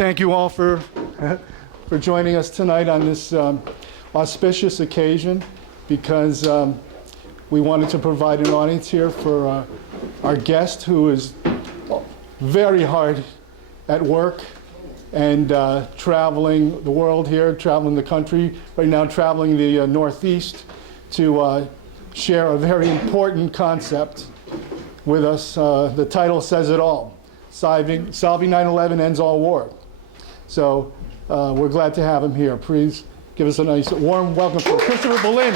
Thank you all for joining us tonight on this auspicious occasion, because we wanted to provide an audience here for our guest, who is very hard at work and traveling the world here, traveling the country, right now traveling the Northeast to share a very important concept with us. The title says it all: Solving 9/11 Ends All War. So we're glad to have him here. Please give us a nice warm welcome for Christopher Bollyn.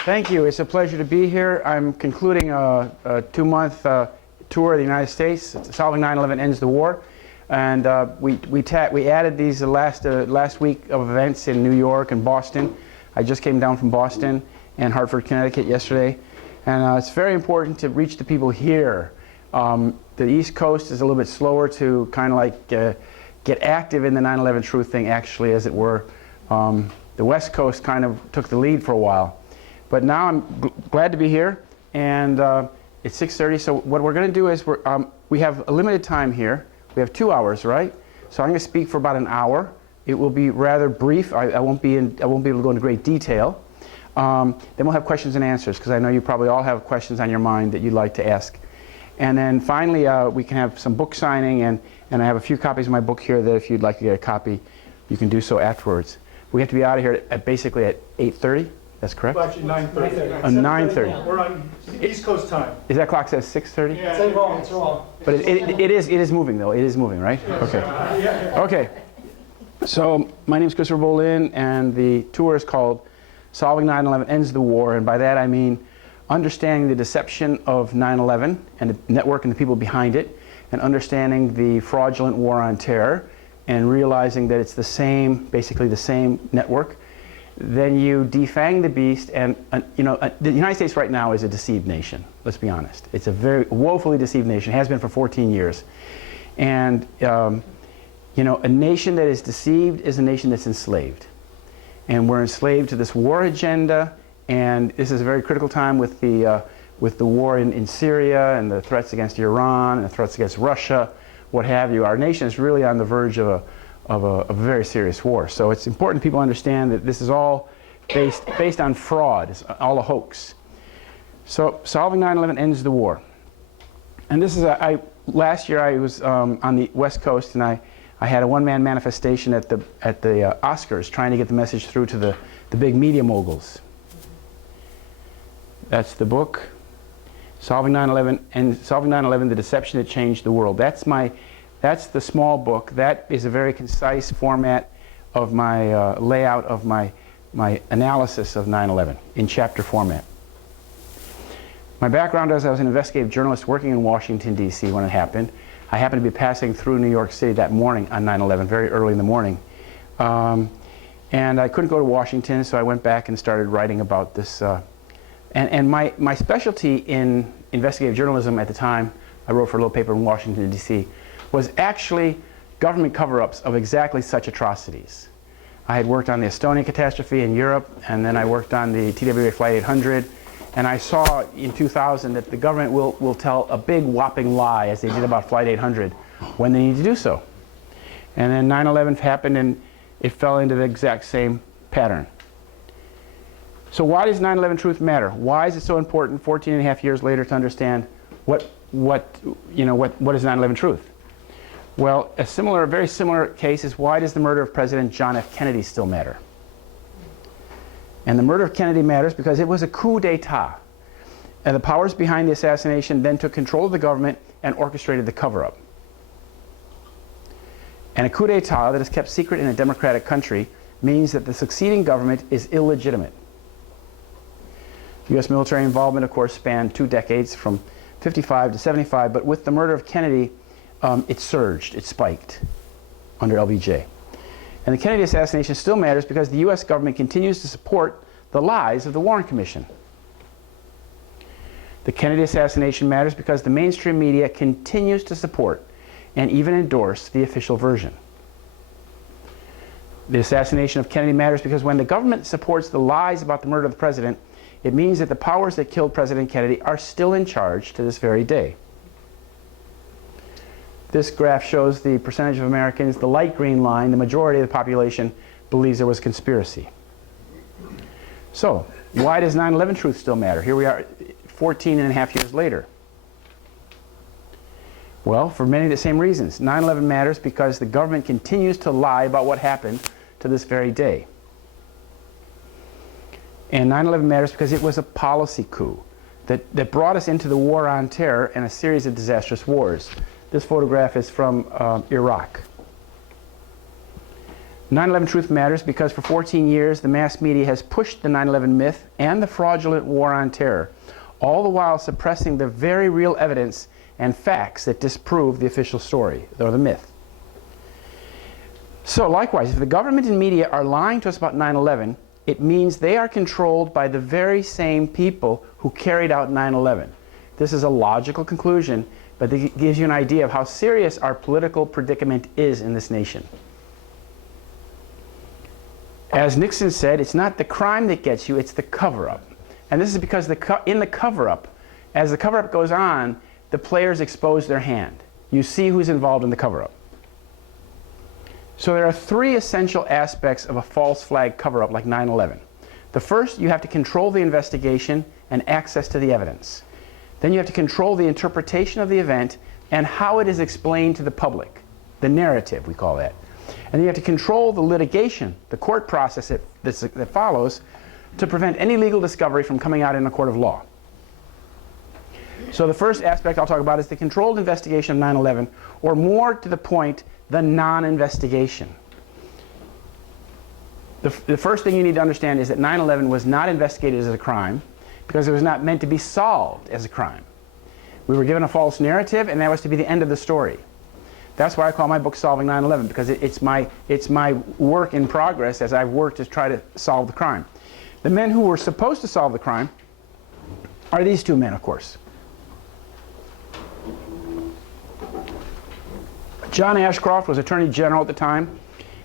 Thank you. It's a pleasure to be here. I'm concluding a 2-month tour of the United States. Solving 9/11 Ends the War. And we added these last week of events in New York and Boston. I just came down from Boston and Hartford, Connecticut yesterday. And it's very important to reach the people here. The East Coast is a little bit slower to kind of like get active in the 9/11 truth thing, actually, as it were. The West Coast kind of took the lead for a while. But now I'm glad to be here, and it's 6:30, so what we're going to do is we have a limited time here. We have 2 hours, right? So I'm going to speak for about an hour. It will be rather brief. I won't be able to go into great detail. Then we'll have questions and answers, because I know you probably all have questions on your mind that you'd like to ask. And then finally, we can have some book signing, and I have a few copies of my book here that if you'd like to get a copy, you can do so afterwards. We have to be out of here basically at 8:30. That's correct? Well, actually 9:30. 9:30. We're on East Coast time. Is that clock says 6:30? Yeah, it's wrong. It's wrong. But it is moving, though. It is moving, right? Okay. Okay. So my name is Christopher Bollyn, and the tour is called Solving 9/11 Ends the War. And by that I mean understanding the deception of 9/11 and the network and the people behind it, and understanding the fraudulent war on terror, and realizing that it's the same, basically the same network. Then you defang the beast, and the United States right now is a deceived nation. Let's be honest. It's a very woefully deceived nation. It has been for 14 years. And a nation that is deceived is a nation that's enslaved. And we're enslaved to this war agenda, and this is a very critical time with the war in Syria, and the threats against Iran, and the threats against Russia, what have you. Our nation is really on the verge of a very serious war. So it's important people understand that this is all based on fraud. It's all a hoax. So Solving 9/11 Ends the War. And this is last year I was on the West Coast, and I had a one-man manifestation at the Oscars, trying to get the message through to the big media moguls. That's the book, Solving 9/11 and Solving 9/11: The Deception That Changed the World. That's the small book. That is a very concise format of my layout of my analysis of 9/11 in chapter format. My background is I was an investigative journalist working in Washington, D.C. when it happened. I happened to be passing through New York City that morning on 9/11, very early in the morning. And I couldn't go to Washington, so I went back and started writing about this. And my specialty in investigative journalism at the time, I wrote for a little paper in Washington, D.C., was actually government cover-ups of exactly such atrocities. I had worked on the Estonia catastrophe in Europe, and then I worked on the TWA Flight 800, and I saw in 2000 that the government will tell a big whopping lie, as they did about Flight 800, when they need to do so. And then 9/11 happened, and it fell into the exact same pattern. So why does 9/11 truth matter? Why is it so important 14 and a half years later to understand what is 9/11 truth? Well, a very similar case is, why does the murder of President John F. Kennedy still matter? And the murder of Kennedy matters because it was a coup d'etat. And the powers behind the assassination then took control of the government and orchestrated the cover-up. And a coup d'etat that is kept secret in a democratic country means that the succeeding government is illegitimate. U.S. military involvement, of course, spanned 2 decades, from 55 to 75, but with the murder of Kennedy, it surged, it spiked under LBJ. And the Kennedy assassination still matters because the U.S. government continues to support the lies of the Warren Commission. The Kennedy assassination matters because the mainstream media continues to support and even endorse the official version. The assassination of Kennedy matters because when the government supports the lies about the murder of the president, it means that the powers that killed President Kennedy are still in charge to this very day. This graph shows the percentage of Americans. The light green line, the majority of the population, believes there was a conspiracy. So, why does 9/11 truth still matter? Here we are 14 and a half years later. Well, for many of the same reasons. 9/11 matters because the government continues to lie about what happened to this very day. And 9/11 matters because it was a policy coup that brought us into the war on terror and a series of disastrous wars. This photograph is from Iraq. 9/11 truth matters because for 14 years the mass media has pushed the 9/11 myth and the fraudulent war on terror, all the while suppressing the very real evidence and facts that disprove the official story, or the myth. So likewise, if the government and media are lying to us about 9/11, it means they are controlled by the very same people who carried out 9/11. This is a logical conclusion, but it gives you an idea of how serious our political predicament is in this nation. As Nixon said, it's not the crime that gets you, it's the cover-up. And this is because in the cover-up, as the cover-up goes on, the players expose their hand. You see who's involved in the cover-up. So there are three essential aspects of a false flag cover-up like 9/11. The first, you have to control the investigation and access to the evidence. Then you have to control the interpretation of the event and how it is explained to the public, the narrative we call that. And then you have to control the litigation, the court process that follows, to prevent any legal discovery from coming out in a court of law. So the first aspect I'll talk about is the controlled investigation of 9/11, or more to the point, the non-investigation. The first thing you need to understand is that 9/11 was not investigated as a crime because it was not meant to be solved as a crime. We were given a false narrative, and that was to be the end of the story. That's why I call my book Solving 9/11, because it's my work in progress as I've worked to try to solve the crime. The men who were supposed to solve the crime are these two men, of course. John Ashcroft was Attorney General at the time.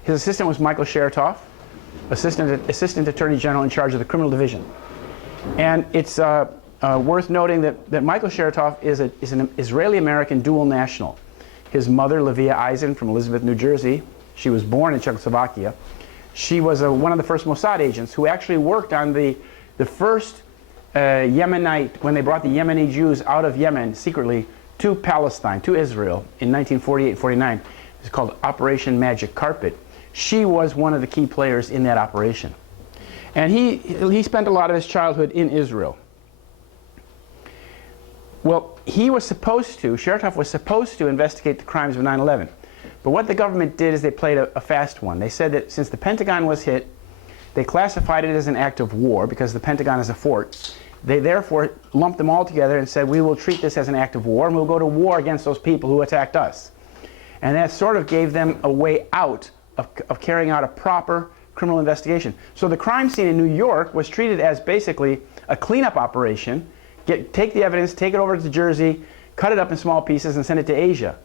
His assistant was Michael Chertoff, Assistant Attorney General in charge of the Criminal Division. And it's worth noting that Michael Chertoff is an Israeli-American dual national. His mother, Levia Eisen, from Elizabeth, New Jersey, she was born in Czechoslovakia. She was one of the first Mossad agents who actually worked on the first Yemenite, when they brought the Yemeni Jews out of Yemen secretly to Palestine, to Israel, in 1948-49. It's called Operation Magic Carpet. She was one of the key players in that operation. And he spent a lot of his childhood in Israel. Well, Chertoff was supposed to investigate the crimes of 9/11. But what the government did is they played a fast one. They said that since the Pentagon was hit, they classified it as an act of war because the Pentagon is a fort. They therefore lumped them all together and said, we will treat this as an act of war, and we'll go to war against those people who attacked us. And that sort of gave them a way out of carrying out a proper criminal investigation. So the crime scene in New York was treated as basically a cleanup operation. Take the evidence, take it over to Jersey, cut it up in small pieces, and send it to Asia,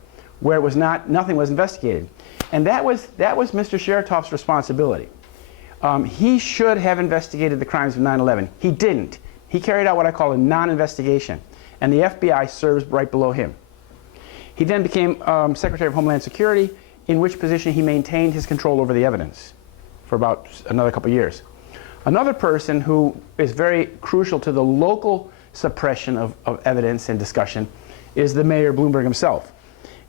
where it was nothing was investigated. And that was Mr. Chertoff's responsibility. He should have investigated the crimes of 9/11. He didn't. He carried out what I call a non-investigation, and the FBI serves right below him. He then became Secretary of Homeland Security, in which position he maintained his control over the evidence for about another couple years. Another person who is very crucial to the local suppression of evidence and discussion is the Mayor Bloomberg himself.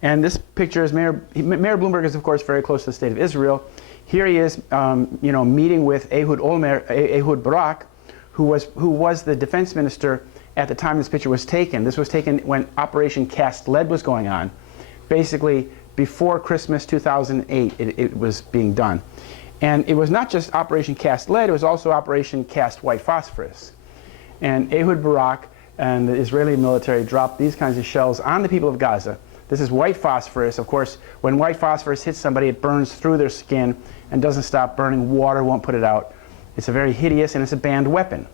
And this picture is Mayor Bloomberg is, of course, very close to the state of Israel. Here he is, meeting with Ehud Barak, who was the defense minister at the time this picture was taken. This was taken when Operation Cast Lead was going on. Basically, before Christmas 2008, it was being done. And it was not just Operation Cast Lead, it was also Operation Cast White Phosphorus. And Ehud Barak and the Israeli military dropped these kinds of shells on the people of Gaza. This is white phosphorus. Of course, when white phosphorus hits somebody, it burns through their skin and doesn't stop burning. Water won't put it out. It's a very hideous, and it's a banned weapon.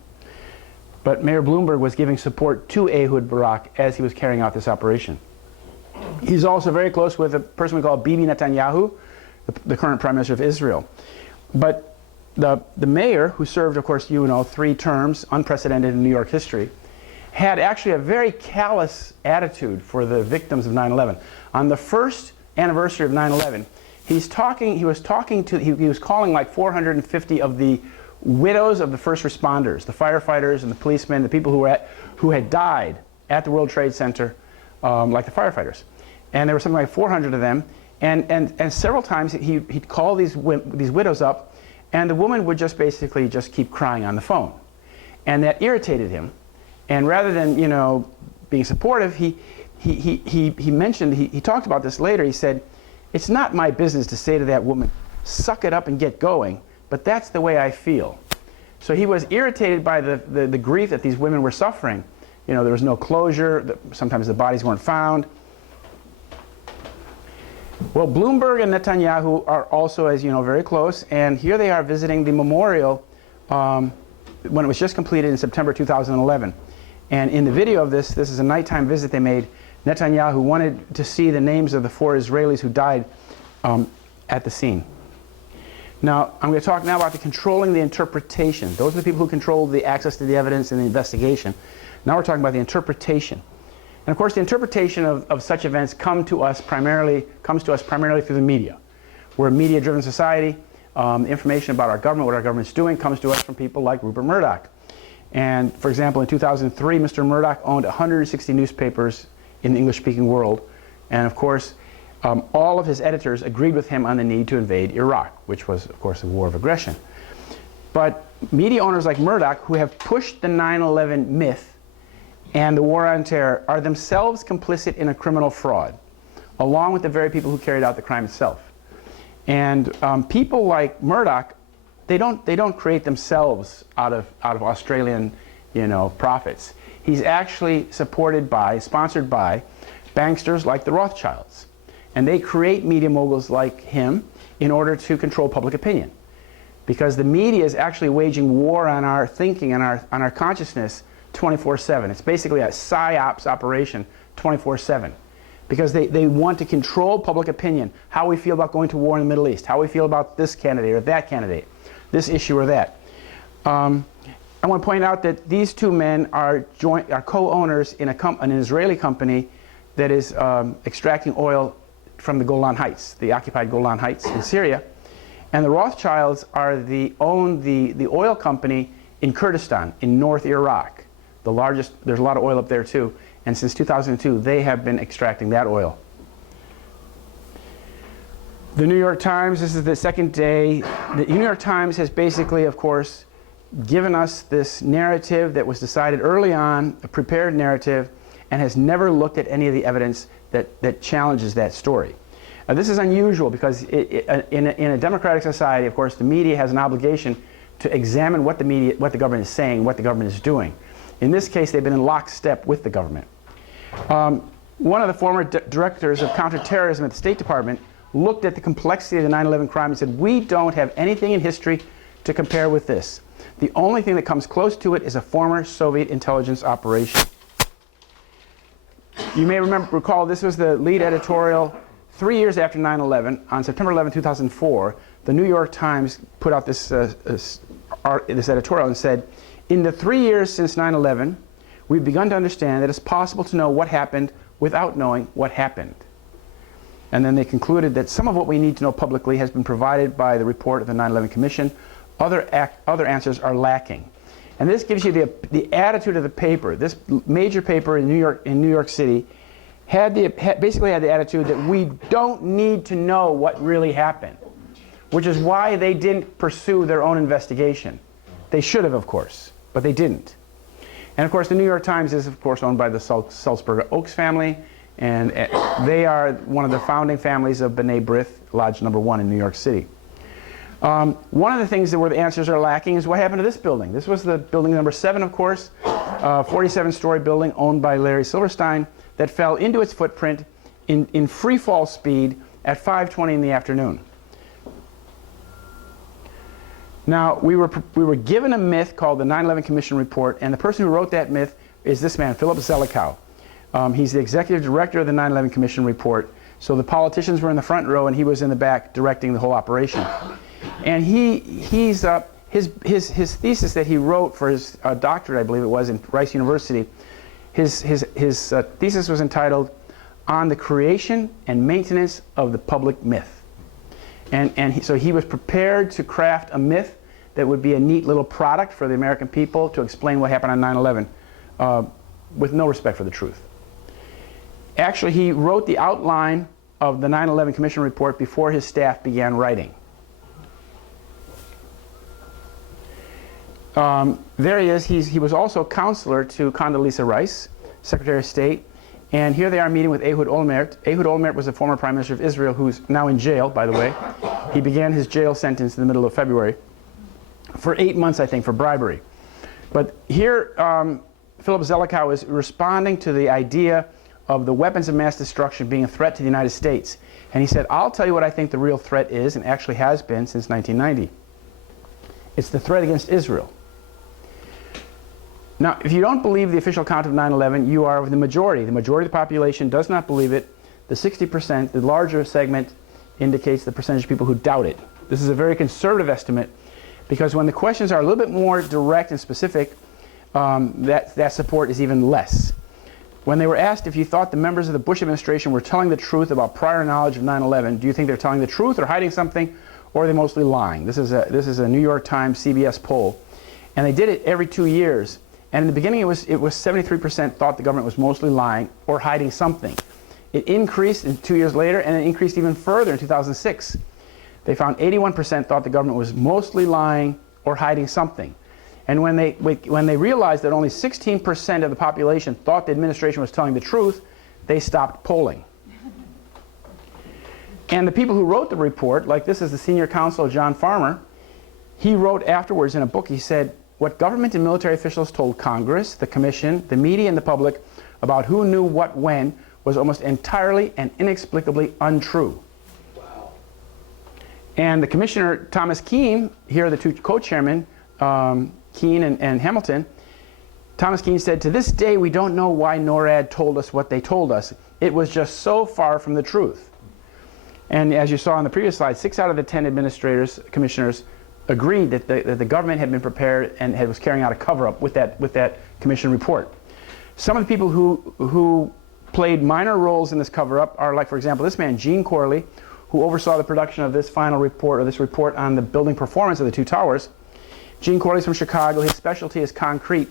But Mayor Bloomberg was giving support to Ehud Barak as he was carrying out this operation. He's also very close with a person we call Bibi Netanyahu, the current Prime Minister of Israel. But the mayor, who served, of course, 3 terms, unprecedented in New York history, had actually a very callous attitude for the victims of 9/11. On the first anniversary of 9/11, he was calling like 450 of the widows of the first responders, the firefighters and the policemen, the people who had died at the World Trade Center, like the firefighters. And there were something like 400 of them. And several times he'd call these widows up, and the woman would just basically just keep crying on the phone. And that irritated him. And rather than, you know, being supportive, he talked about this later. He said, "It's not my business to say to that woman, suck it up and get going, but that's the way I feel." So he was irritated by the grief that these women were suffering. You know, there was no closure. Sometimes the bodies weren't found. Well, Bloomberg and Netanyahu are also, as you know, very close. And here they are visiting the memorial when it was just completed in September 2011. And in the video of this is a nighttime visit they made. Netanyahu wanted to see the names of the 4 Israelis who died at the scene. Now, I'm going to talk now about controlling the interpretation. Those are the people who control the access to the evidence and the investigation. Now we're talking about the interpretation. And of course, the interpretation of such events comes to us primarily through the media. We're a media-driven society. Information about our government, what our government's doing, comes to us from people like Rupert Murdoch. And for example, in 2003, Mr. Murdoch owned 160 newspapers in the English-speaking world. And of course, all of his editors agreed with him on the need to invade Iraq, which was, of course, a war of aggression. But media owners like Murdoch, who have pushed the 9/11 myth and the war on terror, are themselves complicit in a criminal fraud, along with the very people who carried out the crime itself. And people like Murdoch, they don't create themselves out of Australian, you know, profits. He's actually sponsored by banksters like the Rothschilds. And they create media moguls like him in order to control public opinion. Because the media is actually waging war on our thinking and on our consciousness 24/7. It's basically a psyops operation 24/7. Because they want to control public opinion, how we feel about going to war in the Middle East, how we feel about this candidate or that candidate, this issue or that. I want to point out that these 2 men are co-owners in an Israeli company that is extracting oil from the Golan Heights, the occupied Golan Heights in Syria. And the Rothschilds own the oil company in Kurdistan, in North Iraq. The largest, there's a lot of oil up there too. And since 2002, they have been extracting that oil. The New York Times, this is the second day. The New York Times has basically, of course, given us this narrative that was decided early on, a prepared narrative, and has never looked at any of the evidence that challenges that story. This is unusual because in a democratic society, of course, the media has an obligation to examine what the government is saying, what the government is doing. In this case, they've been in lockstep with the government. One of the former directors of counterterrorism at the State Department looked at the complexity of the 9/11 crime and said, "We don't have anything in history to compare with this. The only thing that comes close to it is a former Soviet intelligence operation." You may recall this was the lead editorial 3 years after 9/11. On September 11, 2004, the New York Times put out this editorial and said, "In the 3 years since 9/11, we've begun to understand that it's possible to know what happened without knowing what happened." And then they concluded that some of what we need to know publicly has been provided by the report of the 9/11 Commission. Other answers are lacking. And this gives you the attitude of the paper. This major paper in New York City basically had the attitude that we don't need to know what really happened, which is why they didn't pursue their own investigation. They should have, of course, but they didn't. And of course, the New York Times is, of course, owned by the Sulzberger Oaks family, and they are one of the founding families of B'nai B'rith, Lodge Number 1 in New York City. One of the things where the answers are lacking is what happened to this building. This was the building number 7, of course, 47-story building owned by Larry Silverstein that fell into its footprint in free fall speed at 5:20 in the afternoon. Now, we were given a myth called the 9/11 Commission Report, and the person who wrote that myth is this man, Philip Zelikow. He's the executive director of the 9/11 Commission Report. So the politicians were in the front row, and he was in the back directing the whole operation. And his thesis that he wrote for his doctorate, I believe it was, in Rice University, His thesis was entitled "On the Creation and Maintenance of the Public Myth." So he was prepared to craft a myth that would be a neat little product for the American people to explain what happened on 9/11 with no respect for the truth. Actually, he wrote the outline of the 9/11 Commission report before his staff began writing. There he is. He was also counselor to Condoleezza Rice, Secretary of State, and here they are meeting with Ehud Olmert. Ehud Olmert was the former Prime Minister of Israel, who's now in jail, by the way. He began his jail sentence in the middle of February for 8 months, I think, for bribery. But here, Philip Zelikow is responding to the idea of the weapons of mass destruction being a threat to the United States. And he said, I'll tell you what I think the real threat is, and actually has been since 1990. It's the threat against Israel. Now, if you don't believe the official count of 9/11, you are of the majority. The majority of the population does not believe it. The 60%, the larger segment, indicates the percentage of people who doubt it. This is a very conservative estimate, because when the questions are a little bit more direct and specific, that support is even less. When they were asked if you thought the members of the Bush administration were telling the truth about prior knowledge of 9/11, do you think they're telling the truth or hiding something, or are they mostly lying? This is a New York Times CBS poll, and they did it every 2 years. And in the beginning, it was 73% thought the government was mostly lying or hiding something. It increased in 2 years later, and it increased even further in 2006. They found 81% thought the government was mostly lying or hiding something. And when they realized that only 16% of the population thought the administration was telling the truth, they stopped polling. And the people who wrote the report, like this is the senior counsel, John Farmer, he wrote afterwards in a book, he said, what government and military officials told Congress, the Commission, the media, and the public about who knew what when was almost entirely and inexplicably untrue. Wow. And the Commissioner, Thomas Keane, here are the two co-chairmen, Keane and Hamilton. Thomas Keane said, to this day, we don't know why NORAD told us what they told us. It was just so far from the truth. And as you saw on the previous slide, 6 out of the 10 administrators, commissioners, agreed that the government had been prepared and was carrying out a cover-up with that commission report. Some of the people who played minor roles in this cover-up are, like, for example, this man, Gene Corley, who oversaw the production of this final report, or this report on the building performance of the two towers. Gene Corley's from Chicago. His specialty is concrete.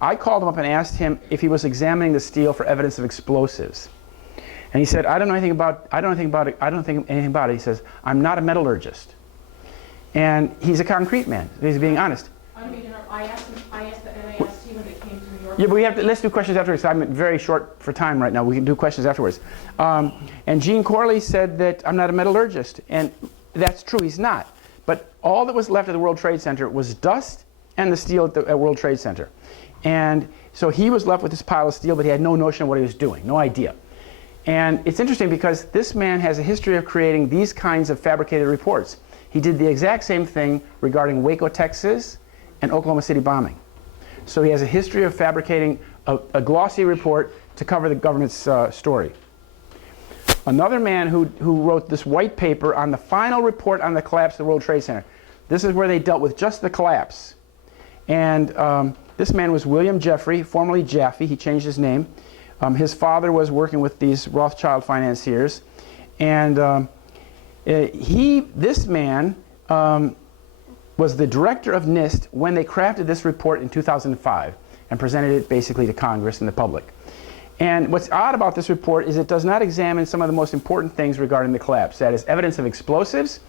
I called him up and asked him if he was examining the steel for evidence of explosives. And he said, I don't know anything about it. He says, I'm not a metallurgist. And he's a concrete man. He's being honest. I asked you when it came to New York. Yeah, but let's do questions afterwards. I'm very short for time right now. We can do questions afterwards. And Gene Corley said that I'm not a metallurgist. And that's true, he's not. But all that was left of the World Trade Center was dust and the steel at World Trade Center. And so he was left with this pile of steel, but he had no notion of what he was doing, no idea. And it's interesting because this man has a history of creating these kinds of fabricated reports. He did the exact same thing regarding Waco, Texas, and Oklahoma City bombing. So he has a history of fabricating a glossy report to cover the government's story. Another man who wrote this white paper on the final report on the collapse of the World Trade Center. This is where they dealt with just the collapse. And this man was William Jeffrey, formerly Jaffe. He changed his name. His father was working with these Rothschild financiers. And this man was the director of NIST when they crafted this report in 2005 and presented it basically to Congress and the public. And what's odd about this report is it does not examine some of the most important things regarding the collapse. That is evidence of explosives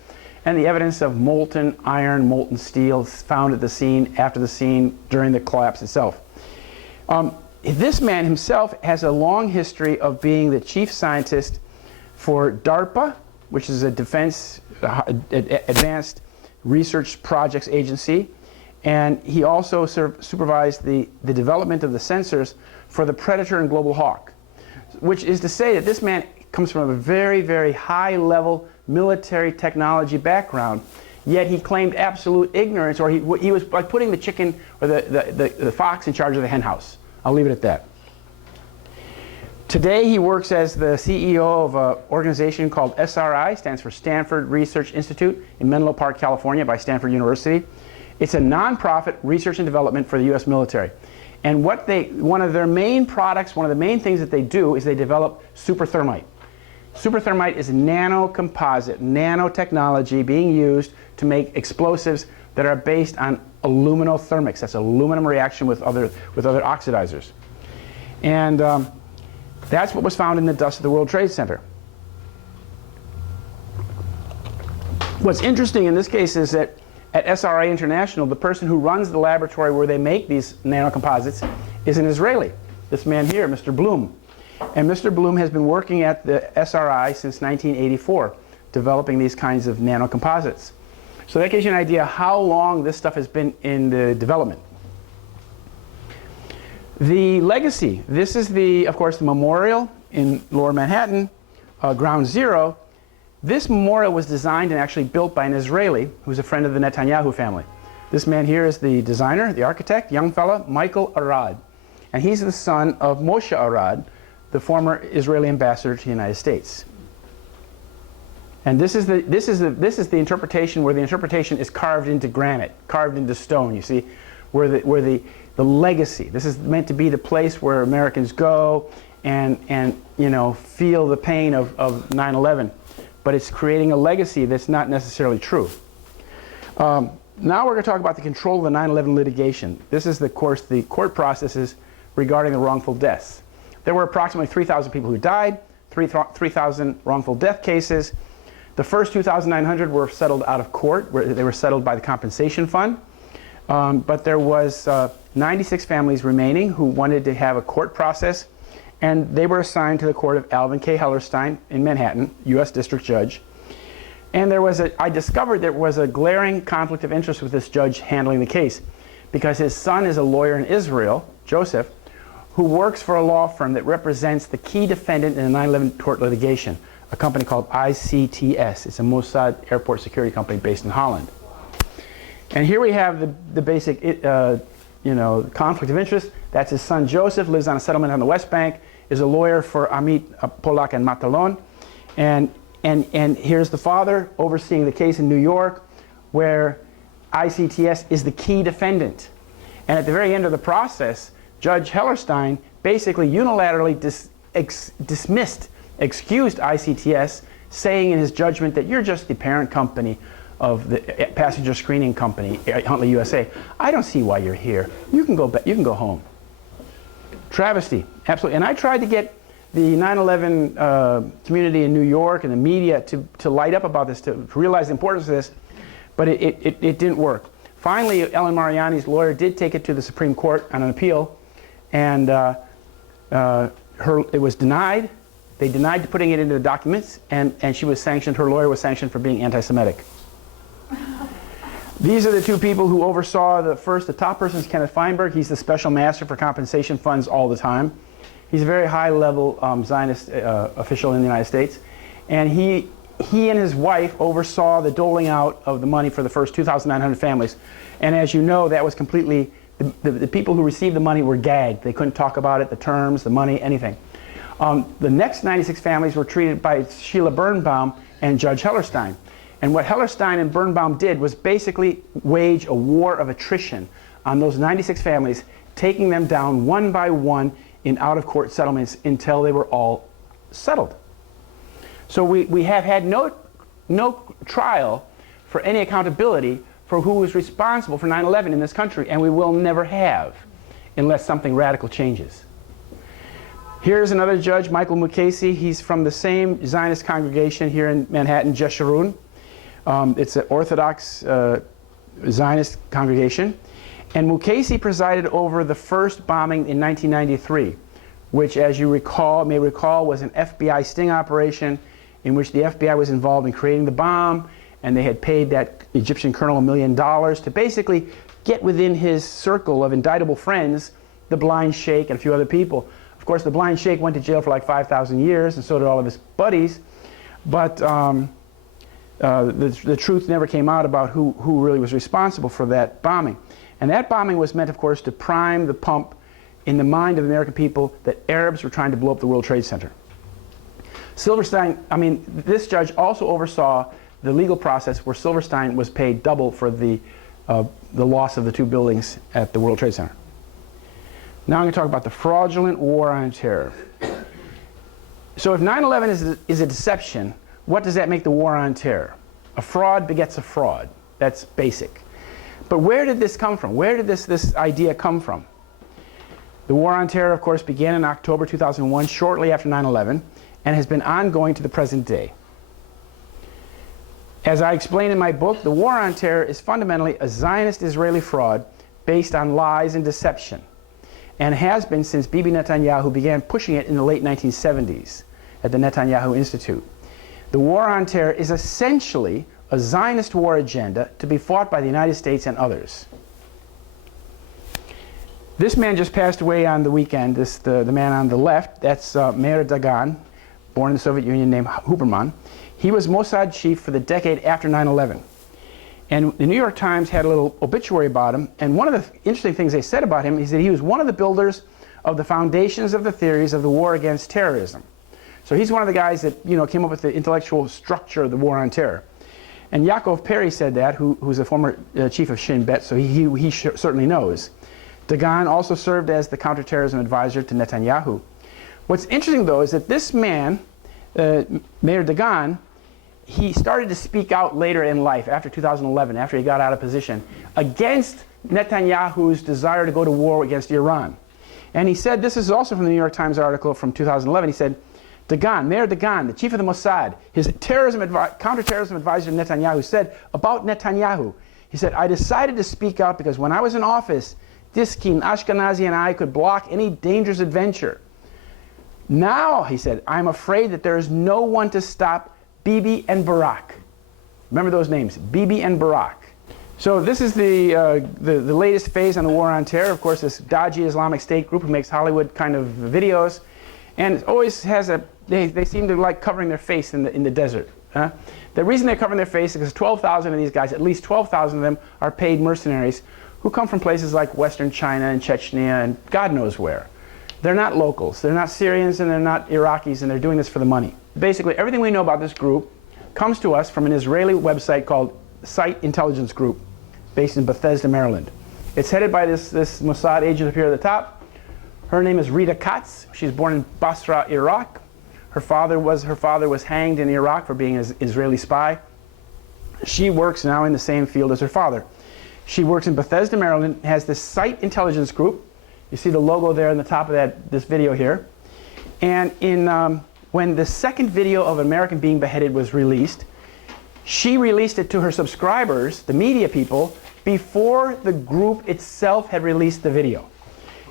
and the evidence of molten iron, molten steel found at the scene, after the scene, during the collapse itself. This man himself has a long history of being the chief scientist for DARPA, which is a defense advanced research projects agency, and he also supervised the development of the sensors for the Predator and Global Hawk, which is to say that this man comes from a very, very high level military technology background, yet he claimed absolute ignorance, or he was like putting the chicken or the fox in charge of the hen house. I'll leave it at that. Today he works as the CEO of an organization called SRI, stands for Stanford Research Institute in Menlo Park, California by Stanford University. It's a nonprofit research and development for the US military. And one of their main products, one of the main things that they do is they develop superthermite. Superthermite is nanocomposite, nanotechnology being used to make explosives that are based on aluminothermics. That's aluminum reaction with other oxidizers. And that's what was found in the dust of the World Trade Center. What's interesting in this case is that at SRI International, the person who runs the laboratory where they make these nanocomposites is an Israeli. This man here, Mr. Bloom. And Mr. Bloom has been working at the SRI since 1984, developing these kinds of nanocomposites. So that gives you an idea how long this stuff has been in the development. The legacy. This is of course, the memorial in Lower Manhattan, Ground Zero. This memorial was designed and actually built by an Israeli who's a friend of the Netanyahu family. This man here is the designer, the architect, young fella, Michael Arad. And he's the son of Moshe Arad, the former Israeli ambassador to the United States. And this is the interpretation where the interpretation is carved into granite, carved into stone, you see, where the legacy. This is meant to be the place where Americans go and you know, feel the pain of 9/11. But it's creating a legacy that's not necessarily true. Now we're going to talk about the control of the 9/11 litigation. This is, of course, the court processes regarding the wrongful deaths. There were approximately 3,000 people who died, 3,000 wrongful death cases. The first 2,900 were settled out of court, where they were settled by the compensation fund. But there was 96 families remaining who wanted to have a court process, and they were assigned to the court of Alvin K. Hellerstein in Manhattan, U.S. District Judge. And I discovered there was a glaring conflict of interest with this judge handling the case, because his son is a lawyer in Israel, Joseph, who works for a law firm that represents the key defendant in the 9/11 tort litigation, a company called ICTS. It's a Mossad airport security company based in Holland. And here we have the basic conflict of interest. That's his son Joseph, lives on a settlement on the West Bank, is a lawyer for Amit Polak and Matalon. And here's the father overseeing the case in New York, where ICTS is the key defendant. And at the very end of the process, Judge Hellerstein basically unilaterally excused ICTS, saying in his judgment that you're just the parent company of the passenger screening company, Huntley USA. I don't see why you're here. You can go back. You can go home. Travesty, absolutely. And I tried to get the 9/11 community in New York and the media to light up about this, to realize the importance of this, but it didn't work. Finally, Ellen Mariani's lawyer did take it to the Supreme Court on an appeal, and it was denied. They denied putting it into the documents, and she was sanctioned. Her lawyer was sanctioned for being anti-Semitic. These are the two people who oversaw the top person is Kenneth Feinberg. He's the special master for compensation funds all the time. He's a very high-level Zionist official in the United States. And he and his wife oversaw the doling out of the money for the first 2,900 families. And as you know, that was completely, the people who received the money were gagged. They couldn't talk about it, the terms, the money, anything. The next 96 families were treated by Sheila Birnbaum and Judge Hellerstein. And what Hellerstein and Birnbaum did was basically wage a war of attrition on those 96 families, taking them down one by one in out-of-court settlements until they were all settled. So we have had no trial for any accountability for who was responsible for 9/11 in this country, and we will never have unless something radical changes. Here's another judge, Michael Mukasey. He's from the same Zionist congregation here in Manhattan, Jeshurun. It's an Orthodox Zionist congregation. And Mukasey presided over the first bombing in 1993, which, as you may recall, was an FBI sting operation in which the FBI was involved in creating the bomb, and they had paid that Egyptian colonel $1 million to basically get within his circle of indictable friends, the blind sheikh and a few other people. Of course, the blind sheikh went to jail for like 5,000 years, and so did all of his buddies. But the truth never came out about who really was responsible for that bombing. And that bombing was meant, of course, to prime the pump in the mind of the American people that Arabs were trying to blow up the World Trade Center. Silverstein, this judge also oversaw the legal process where Silverstein was paid double for the loss of the two buildings at the World Trade Center. Now I'm going to talk about the fraudulent war on terror. So if 9/11 is a deception, what does that make the war on terror? A fraud begets a fraud. That's basic. But where did this come from? Where did this idea come from? The war on terror, of course, began in October 2001, shortly after 9/11, and has been ongoing to the present day. As I explain in my book, the war on terror is fundamentally a Zionist Israeli fraud based on lies and deception, and has been since Bibi Netanyahu began pushing it in the late 1970s at the Netanyahu Institute. The war on terror is essentially a Zionist war agenda to be fought by the United States and others. This man just passed away on the weekend, the man on the left. That's Meir Dagan, born in the Soviet Union, named Huberman. He was Mossad chief for the decade after 9/11. And the New York Times had a little obituary about him, and one of the interesting things they said about him is that he was one of the builders of the foundations of the theories of the war against terrorism. So he's one of the guys that, you know, came up with the intellectual structure of the war on terror. And Yaakov Perry said that, who's a former chief of Shin Bet, so he certainly knows. Dagan also served as the counterterrorism advisor to Netanyahu. What's interesting, though, is that this man, Meir Dagan, he started to speak out later in life, after 2011, after he got out of position, against Netanyahu's desire to go to war against Iran. And he said, this is also from the New York Times article from 2011, he said, Dagan, Meir Dagan, the chief of the Mossad, his counterterrorism advisor to Netanyahu, said about Netanyahu, he said, I decided to speak out because when I was in office, Diskin, Ashkenazi, and I could block any dangerous adventure. Now, he said, I'm afraid that there is no one to stop Bibi and Barak. Remember those names, Bibi and Barak. So this is the latest phase on the war on terror. Of course, this dodgy Islamic State group who makes Hollywood kind of videos, and it always has they seem to like covering their face in the desert. The reason they're covering their face is because 12,000 of these guys, at least 12,000 of them, are paid mercenaries who come from places like Western China and Chechnya and God knows where. They're not locals. They're not Syrians and they're not Iraqis, and they're doing this for the money. Basically, everything we know about this group comes to us from an Israeli website called Site Intelligence Group, based in Bethesda, Maryland. It's headed by this Mossad agent up here at the top. Her name is Rita Katz. She's born in Basra, Iraq. Her father was hanged in Iraq for being an Israeli spy. She works now in the same field as her father. She works in Bethesda, Maryland, has this Site Intelligence Group. You see the logo there on the top of this video here. And when the second video of an American being beheaded was released, she released it to her subscribers, the media people, before the group itself had released the video.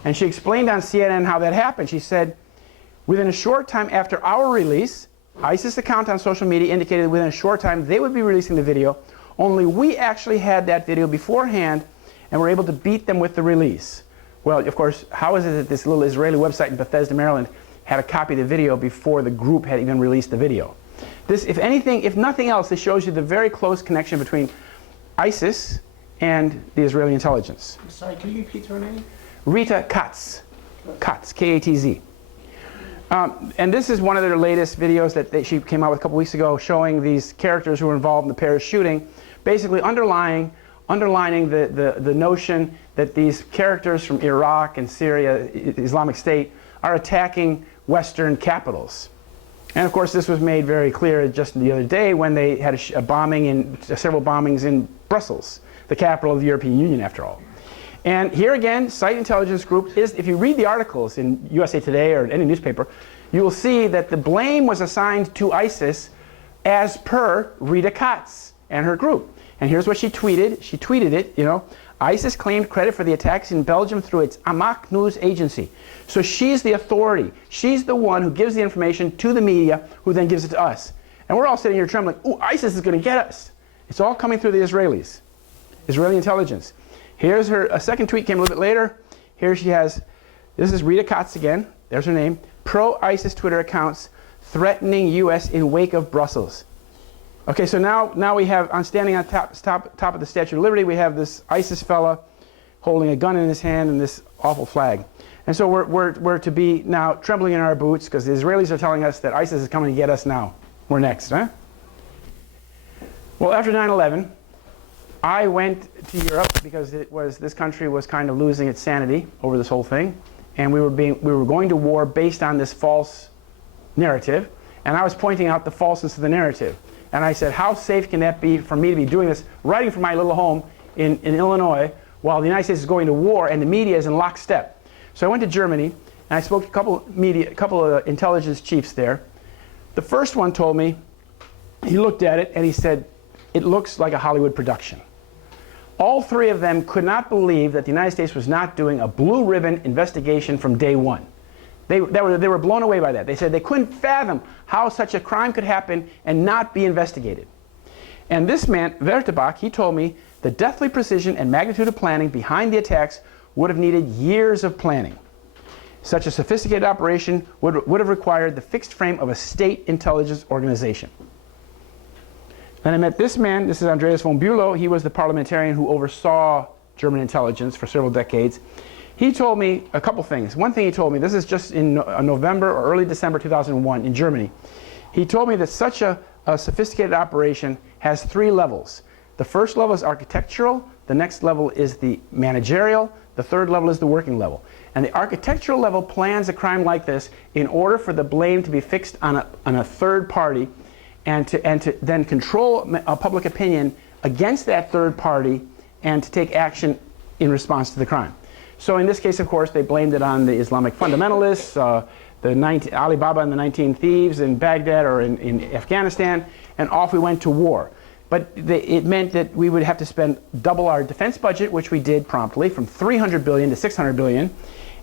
And she explained on CNN how that happened. She said, within a short time after our release, ISIS account on social media indicated that within a short time they would be releasing the video. Only we actually had that video beforehand and were able to beat them with the release. Well, of course, how is it that this little Israeli website in Bethesda, Maryland had a copy of the video before the group had even released the video? This, if anything, if nothing else, this shows you the very close connection between ISIS and the Israeli intelligence. I'm sorry, can you repeat her name? Rita Katz. Katz, K-A-T-Z. And this is one of their latest videos that she came out with a couple weeks ago, showing these characters who were involved in the Paris shooting, basically underlining the notion that these characters from Iraq and Syria, Islamic State, are attacking Western capitals. And of course, this was made very clear just the other day when they had several bombings in Brussels, the capital of the European Union, after all. And here again, Site Intelligence Group is, if you read the articles in USA Today or any newspaper, you will see that the blame was assigned to ISIS as per Rita Katz and her group. And here's what she tweeted. She tweeted it, you know, ISIS claimed credit for the attacks in Belgium through its Amaq news agency. So she's the authority. She's the one who gives the information to the media, who then gives it to us. And we're all sitting here trembling, ooh, ISIS is going to get us. It's all coming through the Israelis, Israeli intelligence. Here's a second tweet came a little bit later. Here she has, this is Rita Katz again, there's her name, pro-ISIS Twitter accounts threatening U.S. in wake of Brussels. Okay, so now we have, standing on top of the Statue of Liberty, we have this ISIS fella holding a gun in his hand and this awful flag. And so we're to be now trembling in our boots because the Israelis are telling us that ISIS is coming to get us now. We're next, huh? Well, after 9/11, I went to Europe because this country was kind of losing its sanity over this whole thing. and we were going to war based on this false narrative, and I was pointing out the falseness of the narrative. And I said, how safe can that be for me to be doing this, writing from my little home in Illinois, while the United States is going to war and the media is in lockstep? So I went to Germany, and I spoke to a couple of intelligence chiefs there. The first one told me, he looked at it and he said, it looks like a Hollywood production. All three of them could not believe that the United States was not doing a blue ribbon investigation from day one. They were blown away by that. They said they couldn't fathom how such a crime could happen and not be investigated. And this man, Wertebach, he told me the deathly precision and magnitude of planning behind the attacks would have needed years of planning. Such a sophisticated operation would have required the fixed frame of a state intelligence organization. Then I met this man. This is Andreas von Bülow. He was the parliamentarian who oversaw German intelligence for several decades. He told me a couple things. One thing he told me, this is just in November or early December 2001 in Germany. He told me that such a sophisticated operation has 3 levels. The first level is architectural, the next level is the managerial, the third level is the working level. And the architectural level plans a crime like this in order for the blame to be fixed on a third party, and to then control public opinion against that third party and to take action in response to the crime. So in this case, of course, they blamed it on the Islamic fundamentalists, Ali Baba and the 19 Thieves in Baghdad or in Afghanistan, and off we went to war. But it meant that we would have to spend double our defense budget, which we did promptly, from $300 billion to $600 billion,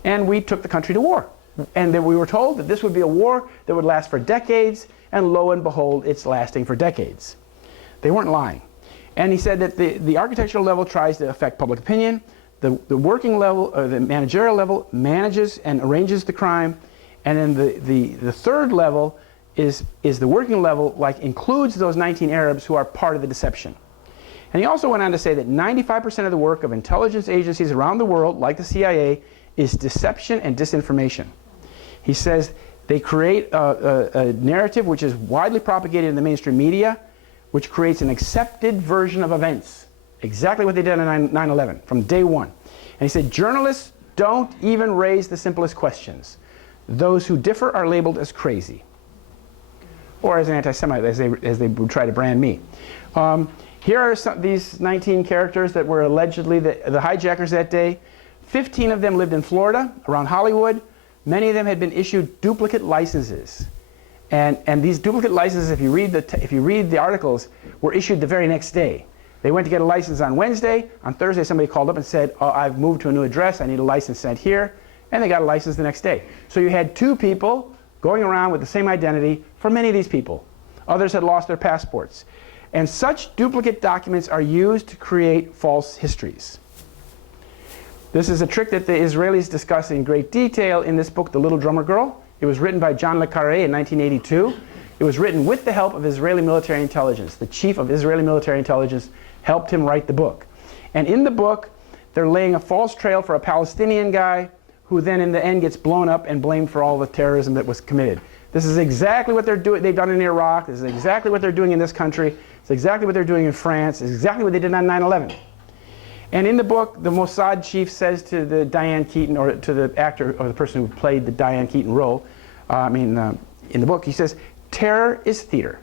and we took the country to war. And then we were told that this would be a war that would last for decades, and lo and behold, it's lasting for decades. They weren't lying. And he said that the architectural level tries to affect public opinion, the working level, or the managerial level, manages and arranges the crime, and then the third level is the working level, like includes those 19 Arabs who are part of the deception. And he also went on to say that 95% of the work of intelligence agencies around the world, like the CIA, is deception and disinformation. He says they create a narrative which is widely propagated in the mainstream media, which creates an accepted version of events. Exactly what they did on 9/11 from day one. And he said journalists don't even raise the simplest questions. Those who differ are labeled as crazy, or as an anti-Semite, as they would try to brand me. Here are these 19 characters that were allegedly the hijackers that day. 15 of them lived in Florida, around Hollywood. Many of them had been issued duplicate licenses. And these duplicate licenses, if you read the articles, were issued the very next day. They went to get a license on Wednesday. On Thursday, somebody called up and said, oh, I've moved to a new address. I need a license sent here. And they got a license the next day. So you had 2 people going around with the same identity for many of these people. Others had lost their passports. And such duplicate documents are used to create false histories. This is a trick that the Israelis discuss in great detail in this book, The Little Drummer Girl. It was written by John le Carré in 1982. It was written with the help of Israeli military intelligence. The chief of Israeli military intelligence helped him write the book. And in the book, they're laying a false trail for a Palestinian guy who then in the end gets blown up and blamed for all the terrorism that was committed. This is exactly what they've done in Iraq. This is exactly what they're doing in this country. It's exactly what they're doing in France. It's exactly what they did on 9/11. And in the book, the Mossad chief says to the Diane Keaton, or to the actor, or the person who played the Diane Keaton role, in the book, he says, terror is theater.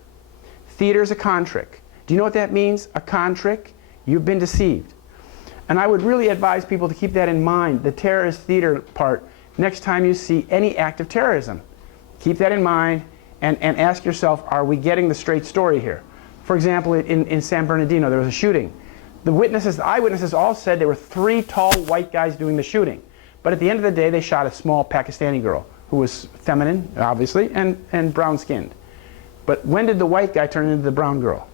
Theater is a con trick. Do you know what that means? A con trick? You've been deceived. And I would really advise people to keep that in mind, the terror is theater part, next time you see any act of terrorism. Keep that in mind and ask yourself, are we getting the straight story here? For example, in San Bernardino, there was a shooting. The eyewitnesses all said there were 3 tall white guys doing the shooting. But at the end of the day, they shot a small Pakistani girl who was feminine, obviously, and brown-skinned. But when did the white guy turn into the brown girl?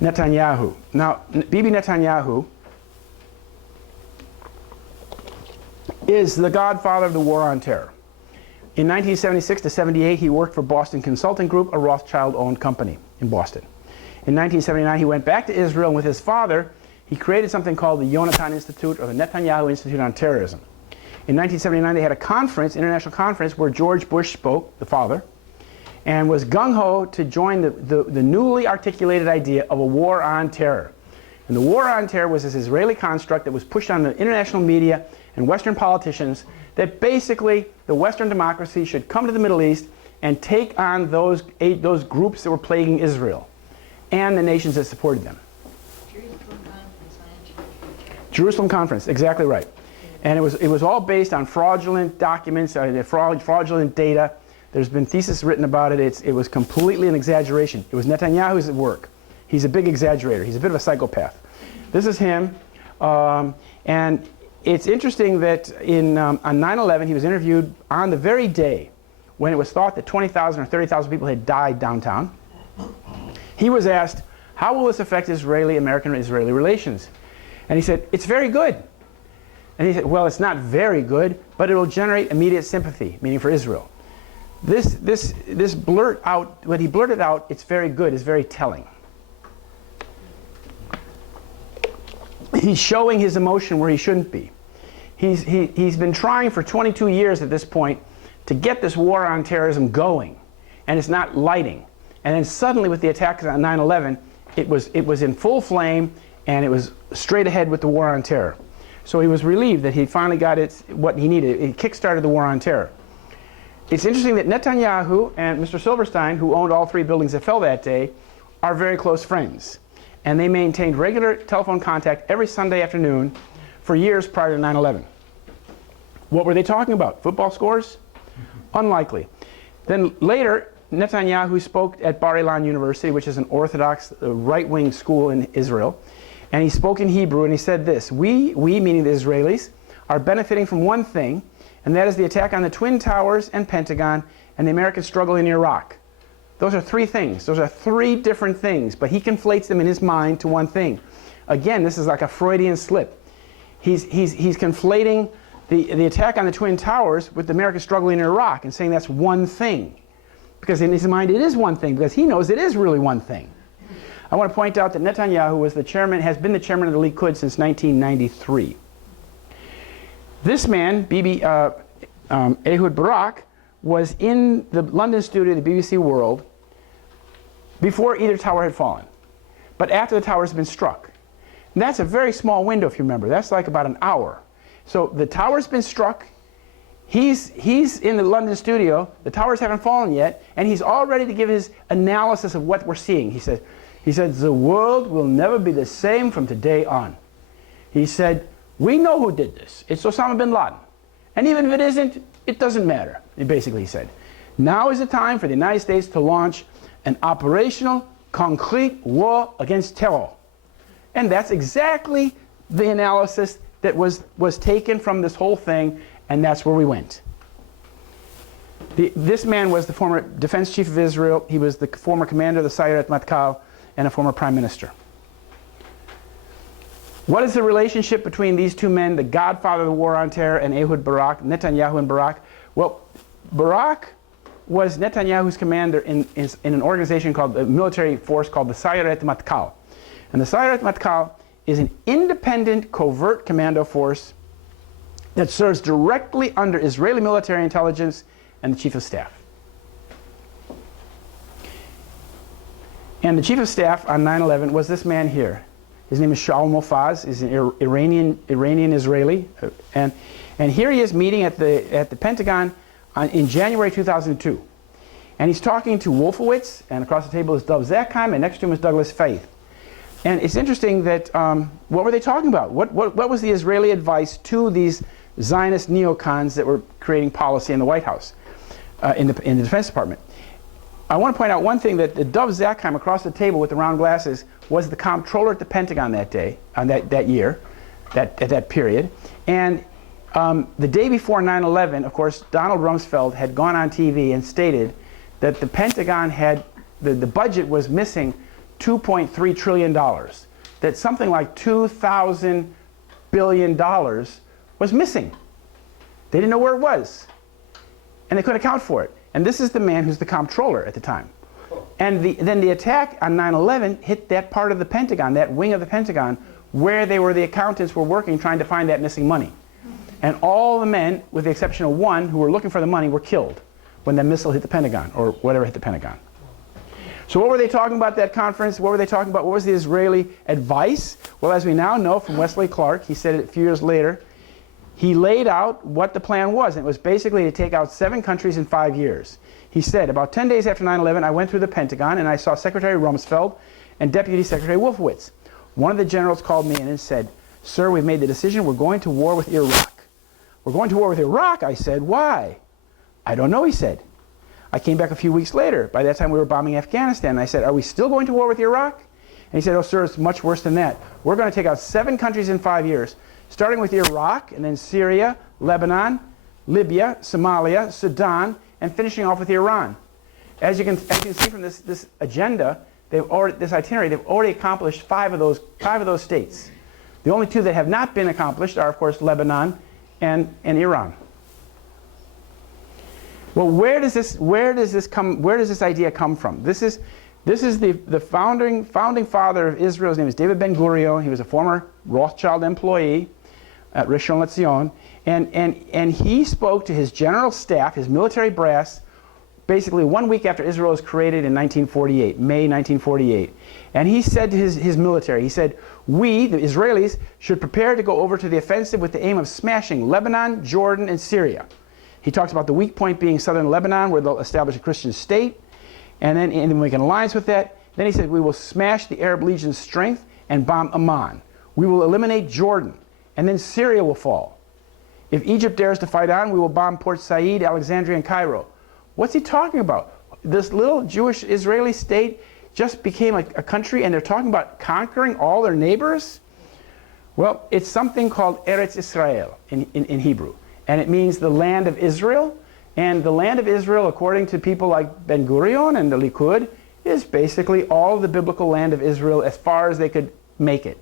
Netanyahu. Now, Bibi Netanyahu is the godfather of the war on terror. In 1976 to 78, he worked for Boston Consulting Group, a Rothschild-owned company in Boston. In 1979, he went back to Israel, and with his father, he created something called the Yonatan Institute, or the Netanyahu Institute on Terrorism. In 1979, they had a conference, international conference, where George Bush spoke, the father, and was gung-ho to join the newly articulated idea of a war on terror. And the war on terror was this Israeli construct that was pushed on the international media and Western politicians that basically the Western democracy should come to the Middle East and take on those groups that were plaguing Israel and the nations that supported them. Jerusalem Conference, exactly right. And it was all based on fraudulent documents, fraudulent data. There's been theses written about it. It was completely an exaggeration. It was Netanyahu's work. He's a big exaggerator. He's a bit of a psychopath. This is him. And it's interesting that on 9/11, he was interviewed on the very day when it was thought that 20,000 or 30,000 people had died downtown. He was asked, how will this affect American-Israeli relations? And he said, it's very good. And he said, well, it's not very good, but it will generate immediate sympathy, meaning for Israel. This blurt out, what he blurted out, it's very good, is very telling. He's showing his emotion where he shouldn't be. He's been trying for 22 years at this point to get this war on terrorism going, and it's not lighting. And then suddenly with the attacks on 9/11, it was in full flame, and it was straight ahead with the war on terror. So he was relieved that he finally got what he needed. It kick-started the war on terror. It's interesting that Netanyahu and Mr. Silverstein, who owned all 3 buildings that fell that day, are very close friends. And they maintained regular telephone contact every Sunday afternoon for years prior to 9/11. What were they talking about? Football scores? Unlikely. Then later, Netanyahu spoke at Bar Ilan University, which is an Orthodox right-wing school in Israel. And he spoke in Hebrew, and he said this: we, meaning the Israelis, are benefiting from one thing, and that is the attack on the Twin Towers and Pentagon and the American struggle in Iraq. Those are 3 things. Those are 3 different things, but he conflates them in his mind to one thing. Again, this is like a Freudian slip. He's conflating the attack on the Twin Towers with the American struggle in Iraq and saying that's one thing. Because in his mind it is one thing, because he knows it is really one thing. I want to point out that Netanyahu has been the chairman of the Likud since 1993. This man, Ehud Barak, was in the London studio of the BBC World before either tower had fallen, but after the towers had been struck. And that's a very small window, if you remember. That's like about an hour. So the tower's been struck. He's in the London studio. The towers haven't fallen yet, and he's all ready to give his analysis of what we're seeing. He said, the world will never be the same from today on. He said, we know who did this. It's Osama bin Laden. And even if it isn't, it doesn't matter, basically he said. Now is the time for the United States to launch an operational, concrete war against terror. And that's exactly the analysis that was taken from this whole thing, and that's where we went. This man was the former defense chief of Israel. He was the former commander of the Sayeret Matkal and a former prime minister. What is the relationship between these 2 men, the godfather of the war on terror, and Ehud Barak, Netanyahu and Barak? Well, Barak was Netanyahu's commander in an organization called a military force called the Sayeret Matkal. And the Sayeret Matkal is an independent covert commando force that serves directly under Israeli military intelligence and the chief of staff. And the chief of staff on 9/11 was this man here. His name is Shaul Mofaz. He's an Iranian Israeli, and here he is meeting at the Pentagon in January 2002, and he's talking to Wolfowitz, and across the table is Dov Zakheim, and next to him is Douglas Feith. And it's interesting that what were they talking about? What was the Israeli advice to these Zionist neocons that were creating policy in the White House, in the Defense Department? I want to point out one thing, that the Dov Zakheim across the table with the round glasses was the comptroller at the Pentagon that day, that year, at that period. And the day before 9/11, of course, Donald Rumsfeld had gone on TV and stated that the Pentagon had, the budget was missing $2.3 trillion, that something like $2,000 billion was missing. They didn't know where it was, and they couldn't account for it. And this is the man who's the comptroller at the time. And then the attack on 9/11 hit that part of the Pentagon, that wing of the Pentagon, where the accountants were working trying to find that missing money. And all the men, with the exception of one who were looking for the money, were killed when the missile hit the Pentagon, or whatever hit the Pentagon. So what were they talking about at that conference? What were they talking about? What was the Israeli advice? Well, as we now know from Wesley Clark, he said it a few years later, he laid out what the plan was. And it was basically to take out 7 countries in 5 years. He said, about 10 days after 9/11, I went through the Pentagon and I saw Secretary Rumsfeld and Deputy Secretary Wolfowitz. One of the generals called me in and said, "Sir, we've made the decision. We're going to war with Iraq." "We're going to war with Iraq?" I said. "Why?" "I don't know," he said. I came back a few weeks later. By that time, we were bombing Afghanistan. And I said, "Are we still going to war with Iraq?" And he said, "Oh, sir, it's much worse than that. We're going to take out 7 countries in 5 years, starting with Iraq, and then Syria, Lebanon, Libya, Somalia, Sudan, and finishing off with Iran." As you can see from this agenda, this itinerary, they've already accomplished 5 of those states. The only 2 that have not been accomplished are, of course, Lebanon and Iran. Well, where does this idea come from? This is the founding father of Israel. His name is David Ben-Gurion. He was a former Rothschild employee at Rishon LeZion, and he spoke to his general staff, his military brass, basically 1 week after Israel was created in 1948, May 1948. And he said to his military, he said, "We, the Israelis, should prepare to go over to the offensive with the aim of smashing Lebanon, Jordan, and Syria." He talks about the weak point being southern Lebanon, where they'll establish a Christian state, and then make an alliance with that. Then he said, "We will smash the Arab Legion's strength and bomb Amman. We will eliminate Jordan, and then Syria will fall. If Egypt dares to fight on, we will bomb Port Said, Alexandria, and Cairo." What's he talking about? This little Jewish Israeli state just became a country, and they're talking about conquering all their neighbors? Well, it's something called Eretz Israel in Hebrew. And it means the land of Israel. And the land of Israel, according to people like Ben-Gurion and the Likud, is basically all the biblical land of Israel as far as they could make it.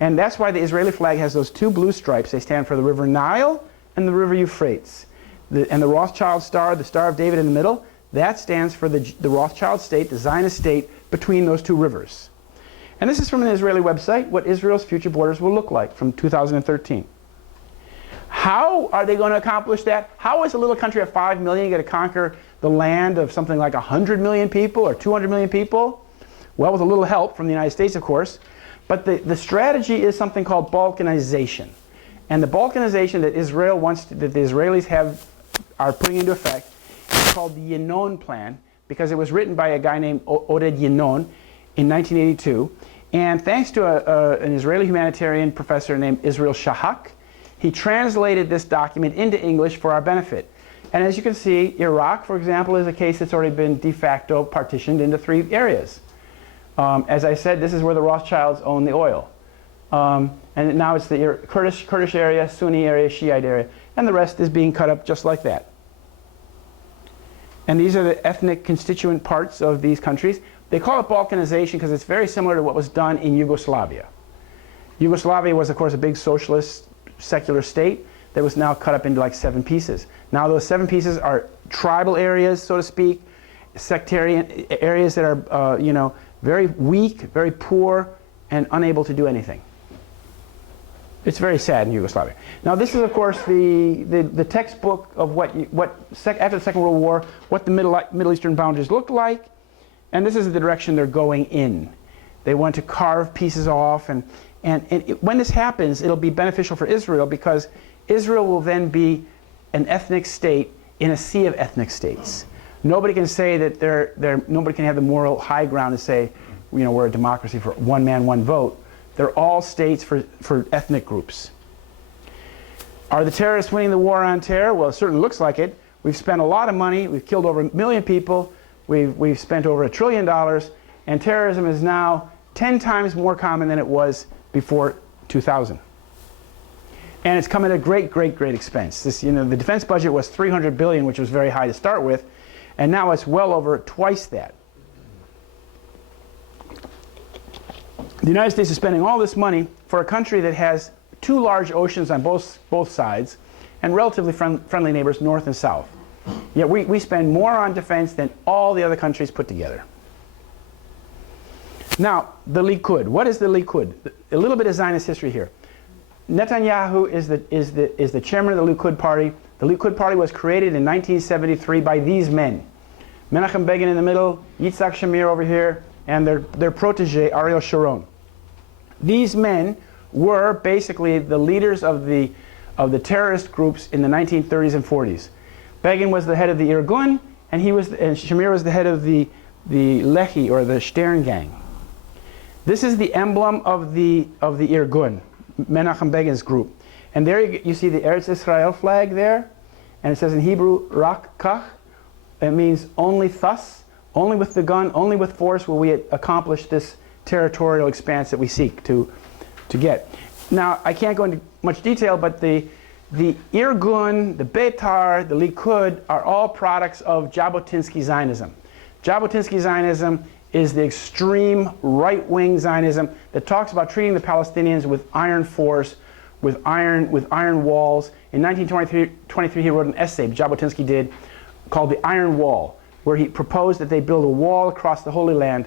And that's why the Israeli flag has those 2 blue stripes. They stand for the River Nile and the River Euphrates. And the Rothschild star, the Star of David in the middle, that stands for the Rothschild state, the Zionist state, between those 2 rivers. And this is from an Israeli website, what Israel's future borders will look like from 2013. How are they going to accomplish that? How is a little country of 5 million going to conquer the land of something like 100 million people or 200 million people? Well, with a little help from the United States, of course. But the strategy is something called Balkanization. And the Balkanization that Israel wants that the Israelis are putting into effect is called the Yinon Plan, because it was written by a guy named Oded Yinon in 1982. And thanks to an Israeli humanitarian professor named Israel Shahak, he translated this document into English for our benefit. And as you can see, Iraq, for example, is a case that's already been de facto partitioned into 3 areas. As I said, this is where the Rothschilds own the oil. And now it's the Kurdish area, Sunni area, Shiite area, and the rest is being cut up just like that. And these are the ethnic constituent parts of these countries. They call it Balkanization because it's very similar to what was done in Yugoslavia. Yugoslavia was, of course, a big socialist secular state that was now cut up into like 7 pieces. Now those 7 pieces are tribal areas, so to speak, sectarian areas that are, very weak, very poor, and unable to do anything. It's very sad in Yugoslavia. Now this is, of course, the textbook of after the Second World War, what the Middle Eastern boundaries looked like, and this is the direction they're going in. They want to carve pieces off, and when this happens, it'll be beneficial for Israel because Israel will then be an ethnic state in a sea of ethnic states. Nobody can say that nobody can have the moral high ground to say, we're a democracy for one man, one vote. They're all states for ethnic groups. Are the terrorists winning the war on terror? Well, it certainly looks like it. We've spent a lot of money. We've killed over 1 million people. We've spent over $1 trillion, and terrorism is now 10 times more common than it was before 2000. And it's come at a great, great, great expense. The defense budget was $300 billion, which was very high to start with, and now it's well over twice that. The United States is spending all this money for a country that has 2 large oceans on both sides and relatively friendly neighbors north and south. Yet we spend more on defense than all the other countries put together. Now, the Likud. What is the Likud? A little bit of Zionist history here. Netanyahu is the chairman of the Likud party. The Likud party was created in 1973 by these men. Menachem Begin in the middle, Yitzhak Shamir over here, and their protege, Ariel Sharon. These men were basically the leaders of the terrorist groups in the 1930s and 40s. Begin was the head of the Irgun, and Shamir was the head of the Lehi, or the Stern gang. This is the emblem of the Irgun, Menachem Begin's group. And there you see the Eretz Israel flag there, and it says in Hebrew, Rak Kach. It means only thus, only with the gun, only with force will we accomplish this territorial expanse that we seek to get. Now, I can't go into much detail, but the Irgun, the Beitar, the Likud are all products of Jabotinsky Zionism. Jabotinsky Zionism is the extreme right-wing Zionism that talks about treating the Palestinians with iron force, with iron walls. In 1923, he wrote an essay, Jabotinsky did, called The Iron Wall, where he proposed that they build a wall across the Holy Land,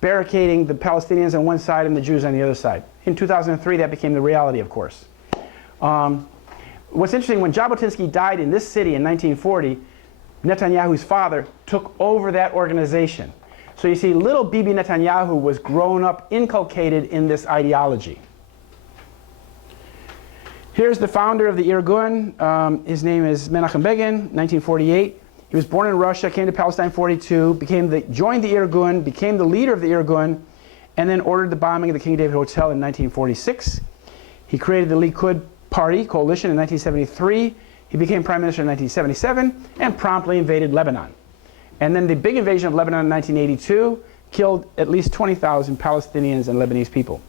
barricading the Palestinians on one side and the Jews on the other side. In 2003, that became the reality, of course. What's interesting, when Jabotinsky died in this city in 1940, Netanyahu's father took over that organization. So you see, little Bibi Netanyahu was grown up, inculcated in this ideology. Here's the founder of the Irgun. His name is Menachem Begin, 1948. He was born in Russia, came to Palestine in 42, joined the Irgun, became the leader of the Irgun, and then ordered the bombing of the King David Hotel in 1946. He created the Likud Party coalition in 1973. He became prime minister in 1977 and promptly invaded Lebanon. And then the big invasion of Lebanon in 1982 killed at least 20,000 Palestinians and Lebanese people.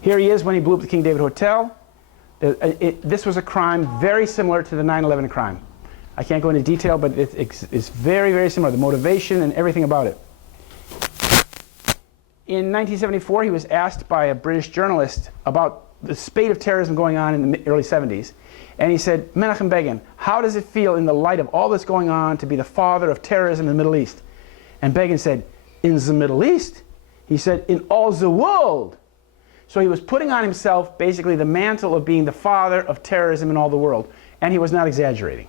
Here he is when he blew up the King David Hotel. This was a crime very similar to the 9/11 crime. I can't go into detail, but it's very, very similar, the motivation and everything about it. In 1974, he was asked by a British journalist about the spate of terrorism going on in the early 70s. And he said, Menachem Begin, how does it feel in the light of all this going on to be the father of terrorism in the Middle East? And Begin said, in the Middle East? He said, in all the world. So he was putting on himself basically the mantle of being the father of terrorism in all the world. And he was not exaggerating.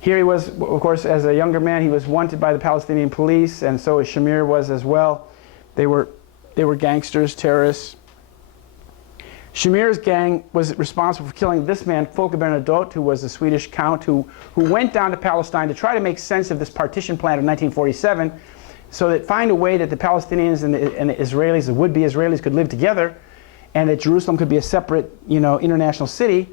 Here he was, of course, as a younger man, he was wanted by the Palestinian police, and so Shamir was as well. They were gangsters, terrorists. Shamir's gang was responsible for killing this man, Volker Bernadotte, who was a Swedish count who went down to Palestine to try to make sense of this partition plan of 1947, so that find a way that the Palestinians and the Israelis, the would-be Israelis, could live together, and that Jerusalem could be a separate, international city.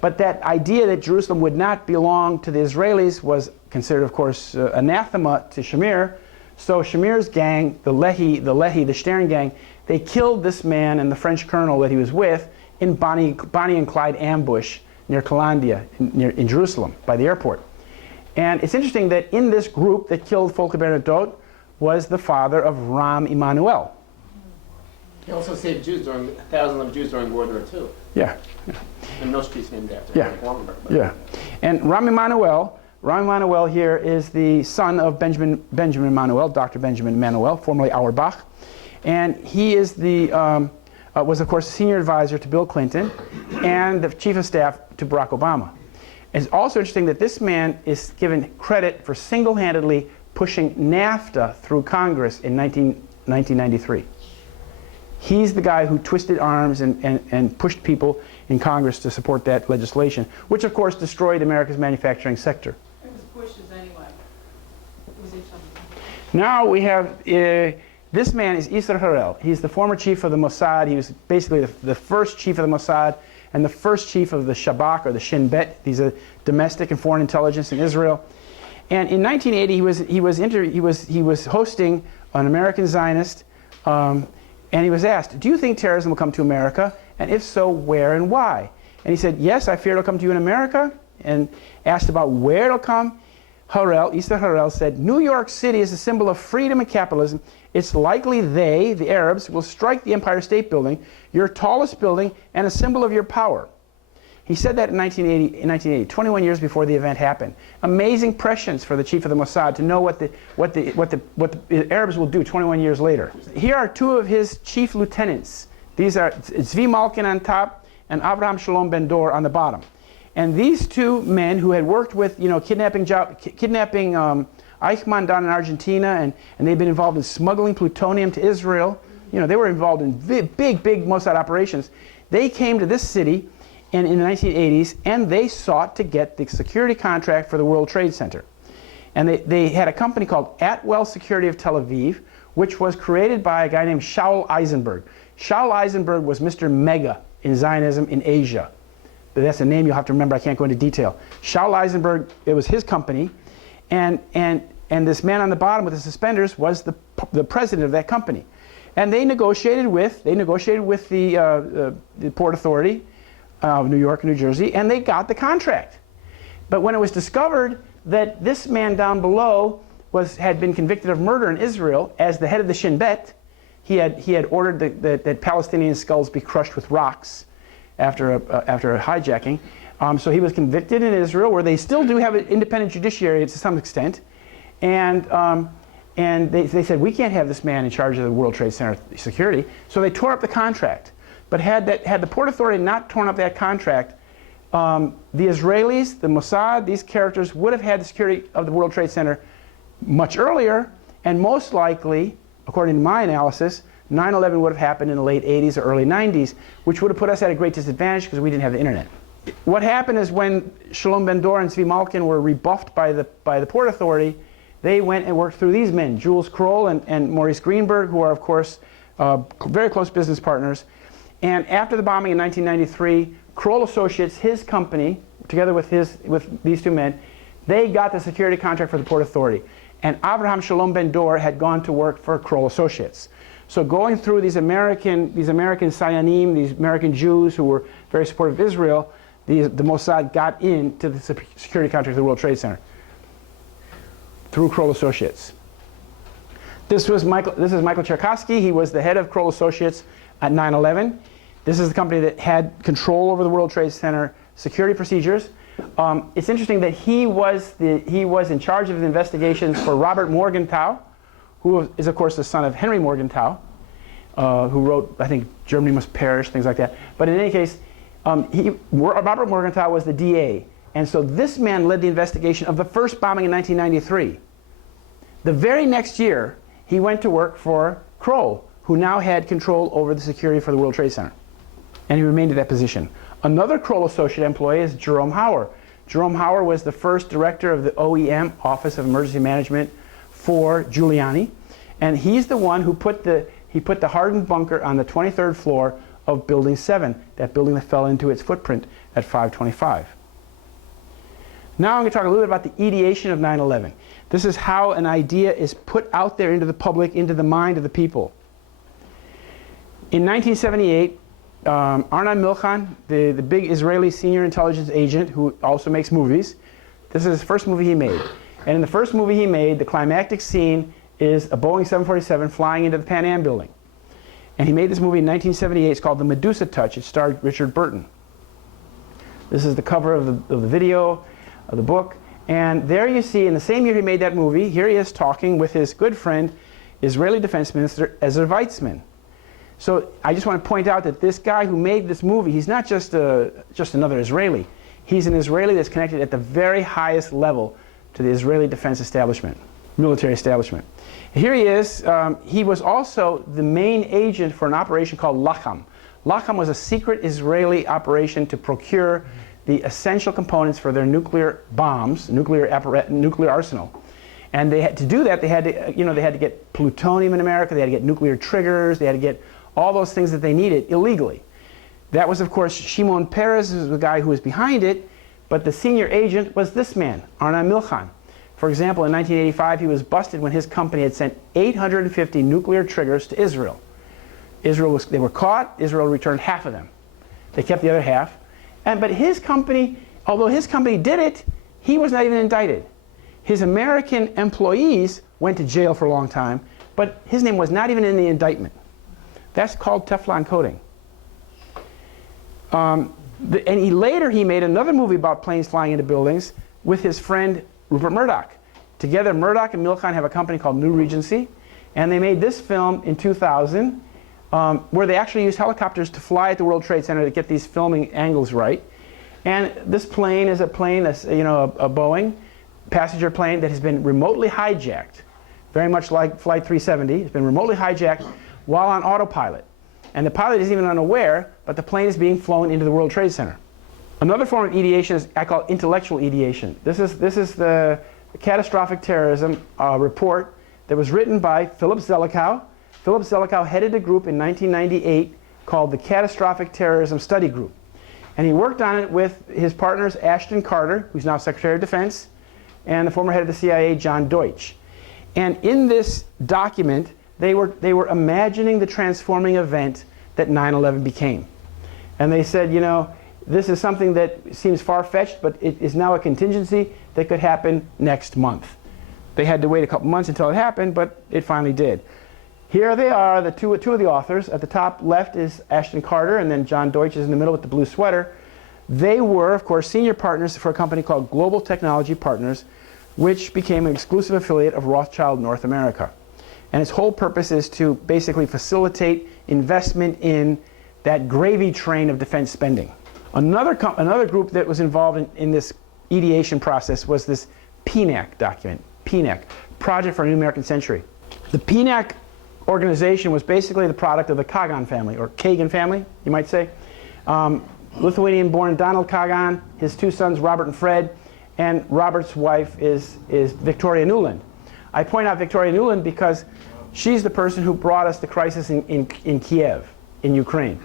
But that idea that Jerusalem would not belong to the Israelis was considered, of course, anathema to Shamir. So Shamir's gang, the Lehi, the Stern gang, they killed this man and the French colonel that he was with in Bonnie and Clyde ambush near Calandia, in Jerusalem, by the airport. And it's interesting that in this group that killed Volker Bernadotte was the father of Ram Emanuel. He also saved thousands of Jews during World War II. Yeah. And no streets named after him, like Wallenberg. Yeah. And Ram Emanuel here is the son of Benjamin Emanuel, Dr. Benjamin Emanuel, formerly Auerbach. And he is was, of course, senior advisor to Bill Clinton and the chief of staff to Barack Obama. It's also interesting that this man is given credit for single-handedly pushing NAFTA through Congress in 1993. He's the guy who twisted arms and pushed people in Congress to support that legislation, which of course destroyed America's manufacturing sector. It was Bush's anyway. It was each other. Now we have, this man is Isser Harel. He's the former chief of the Mossad. He was basically the first chief of the Mossad and the first chief of the Shabak, or the Shin Bet. These are domestic and foreign intelligence in Israel. And in 1980, he was hosting an American Zionist, and he was asked, do you think terrorism will come to America? And if so, where and why? And he said, yes, I fear it'll come to you in America. And asked about where it'll come, Isser Harel said, New York City is a symbol of freedom and capitalism. It's likely they, the Arabs, will strike the Empire State Building, your tallest building, and a symbol of your power. He said that in 1980, 21 years before the event happened. Amazing prescience for the chief of the Mossad to know what the Arabs will do 21 years later. Here are two of his chief lieutenants. These are Zvi Malkin on top and Avraham Shalom Ben Dor on the bottom. And these two men who had worked with, kidnapping Eichmann down in Argentina, and they'd been involved in smuggling plutonium to Israel. They were involved in big Mossad operations. They came to this city in the 1980s, and they sought to get the security contract for the World Trade Center. And they had a company called Atwell Security of Tel Aviv, which was created by a guy named Shaul Eisenberg. Shaul Eisenberg was Mr. Mega in Zionism in Asia. But that's a name you'll have to remember. I can't go into detail. Shaul Eisenberg, it was his company, and this man on the bottom with the suspenders was the president of that company. And they negotiated with the Port Authority of New York and New Jersey, and they got the contract. But when it was discovered that this man down below had been convicted of murder in Israel as the head of the Shin Bet, he had ordered that Palestinian skulls be crushed with rocks after a hijacking. So he was convicted in Israel, where they still do have an independent judiciary to some extent, and they said, we can't have this man in charge of the World Trade Center security. So they tore up the contract. But had the Port Authority not torn up that contract, the Israelis, the Mossad, these characters would have had the security of the World Trade Center much earlier, and most likely, according to my analysis, 9/11 would have happened in the late 80s or early 90s, which would have put us at a great disadvantage because we didn't have the internet. What happened is when Shalom Ben-Dor and Zvi Malkin were rebuffed by the Port Authority, they went and worked through these men, Jules Kroll and Maurice Greenberg, who are, of course, very close business partners. And after the bombing in 1993, Kroll Associates, his company, together with these two men, they got the security contract for the Port Authority. And Avraham Shalom Ben-Dor had gone to work for Kroll Associates. So going through these American Sayanim, these American Jews who were very supportive of Israel, the Mossad got into the security contract of the World Trade Center through Kroll Associates. This is Michael Cherkasky. He was the head of Kroll Associates at 9/11. This is the company that had control over the World Trade Center security procedures. It's interesting that he was in charge of the investigations for Robert Morgenthau, who is, of course, the son of Henry Morgenthau, who wrote, I think, Germany Must Perish, things like that. But in any case, Robert Morgenthau was the DA. And so this man led the investigation of the first bombing in 1993. The very next year, he went to work for Kroll, who now had control over the security for the World Trade Center. And he remained in that position. Another Kroll Associate employee is Jerome Hauer. Jerome Hauer was the first director of the OEM, Office of Emergency Management, for Giuliani. And he's the one who put the hardened bunker on the 23rd floor of Building 7, that building that fell into its footprint at 525. Now I'm going to talk a little bit about the ideation of 9/11. This is how an idea is put out there into the public, into the mind of the people. In 1978, Arnon Milchan, the big Israeli senior intelligence agent who also makes movies, this is his first movie he made. And in the first movie he made, the climactic scene is a Boeing 747 flying into the Pan Am building. And he made this movie in 1978. It's called The Medusa Touch. It starred Richard Burton. This is the cover of the video, of the book. And there you see, in the same year he made that movie, here he is talking with his good friend, Israeli Defense Minister Ezra Weizmann. So I just want to point out that this guy who made this movie, he's not just another Israeli. He's an Israeli that's connected at the very highest level to the Israeli defense establishment, military establishment. Here he is. He was also the main agent for an operation called Lacham. Lacham was a secret Israeli operation to procure the essential components for their nuclear bombs, nuclear arsenal. And to do that, they had to get plutonium in America. They had to get nuclear triggers. They had to get all those things that they needed illegally. That was, of course, Shimon Peres, was the guy who was behind it, but the senior agent was this man, Arnon Milchan. For example, in 1985, he was busted when his company had sent 850 nuclear triggers to Israel. They were caught. Israel returned half of them. They kept the other half. But his company, although his company did it, he was not even indicted. His American employees went to jail for a long time, but his name was not even in the indictment. That's called Teflon coating. And later he made another movie about planes flying into buildings with his friend Rupert Murdoch. Together, Murdoch and Milchan have a company called New Regency, and they made this film in 2000 where they actually used helicopters to fly at the World Trade Center to get these filming angles right. And this plane is a plane that's, you know, a Boeing passenger plane that has been remotely hijacked, very much like Flight 370. It's been remotely hijacked while on autopilot. And the pilot isn't even unaware, but the plane is being flown into the World Trade Center. Another form of ideation is, I call it intellectual ideation. This is the catastrophic terrorism report that was written by Philip Zelikow. Philip Zelikow headed a group in 1998 called the Catastrophic Terrorism Study Group. And he worked on it with his partners Ashton Carter, who's now Secretary of Defense, and the former head of the CIA, John Deutsch. And in this document, they were imagining the transforming event that 9/11 became. And they said, you know, this is something that seems far-fetched, but it is now a contingency that could happen next month. They had to wait a couple months until it happened, but it finally did. Here they are, two of the authors. At the top left is Ashton Carter, and then John Deutsch is in the middle with the blue sweater. They were, of course, senior partners for a company called Global Technology Partners, which became an exclusive affiliate of Rothschild North America. And its whole purpose is to basically facilitate investment in that gravy train of defense spending. Another group that was involved in this ideation process was this PNAC document, PNAC, Project for a New American Century. The PNAC organization was basically the product of the Kagan family, or Kagan family, you might say. Lithuanian-born Donald Kagan, his two sons, Robert and Fred, and Robert's wife is Victoria Nuland. I point out Victoria Nuland because she's the person who brought us the crisis in Kiev, in Ukraine.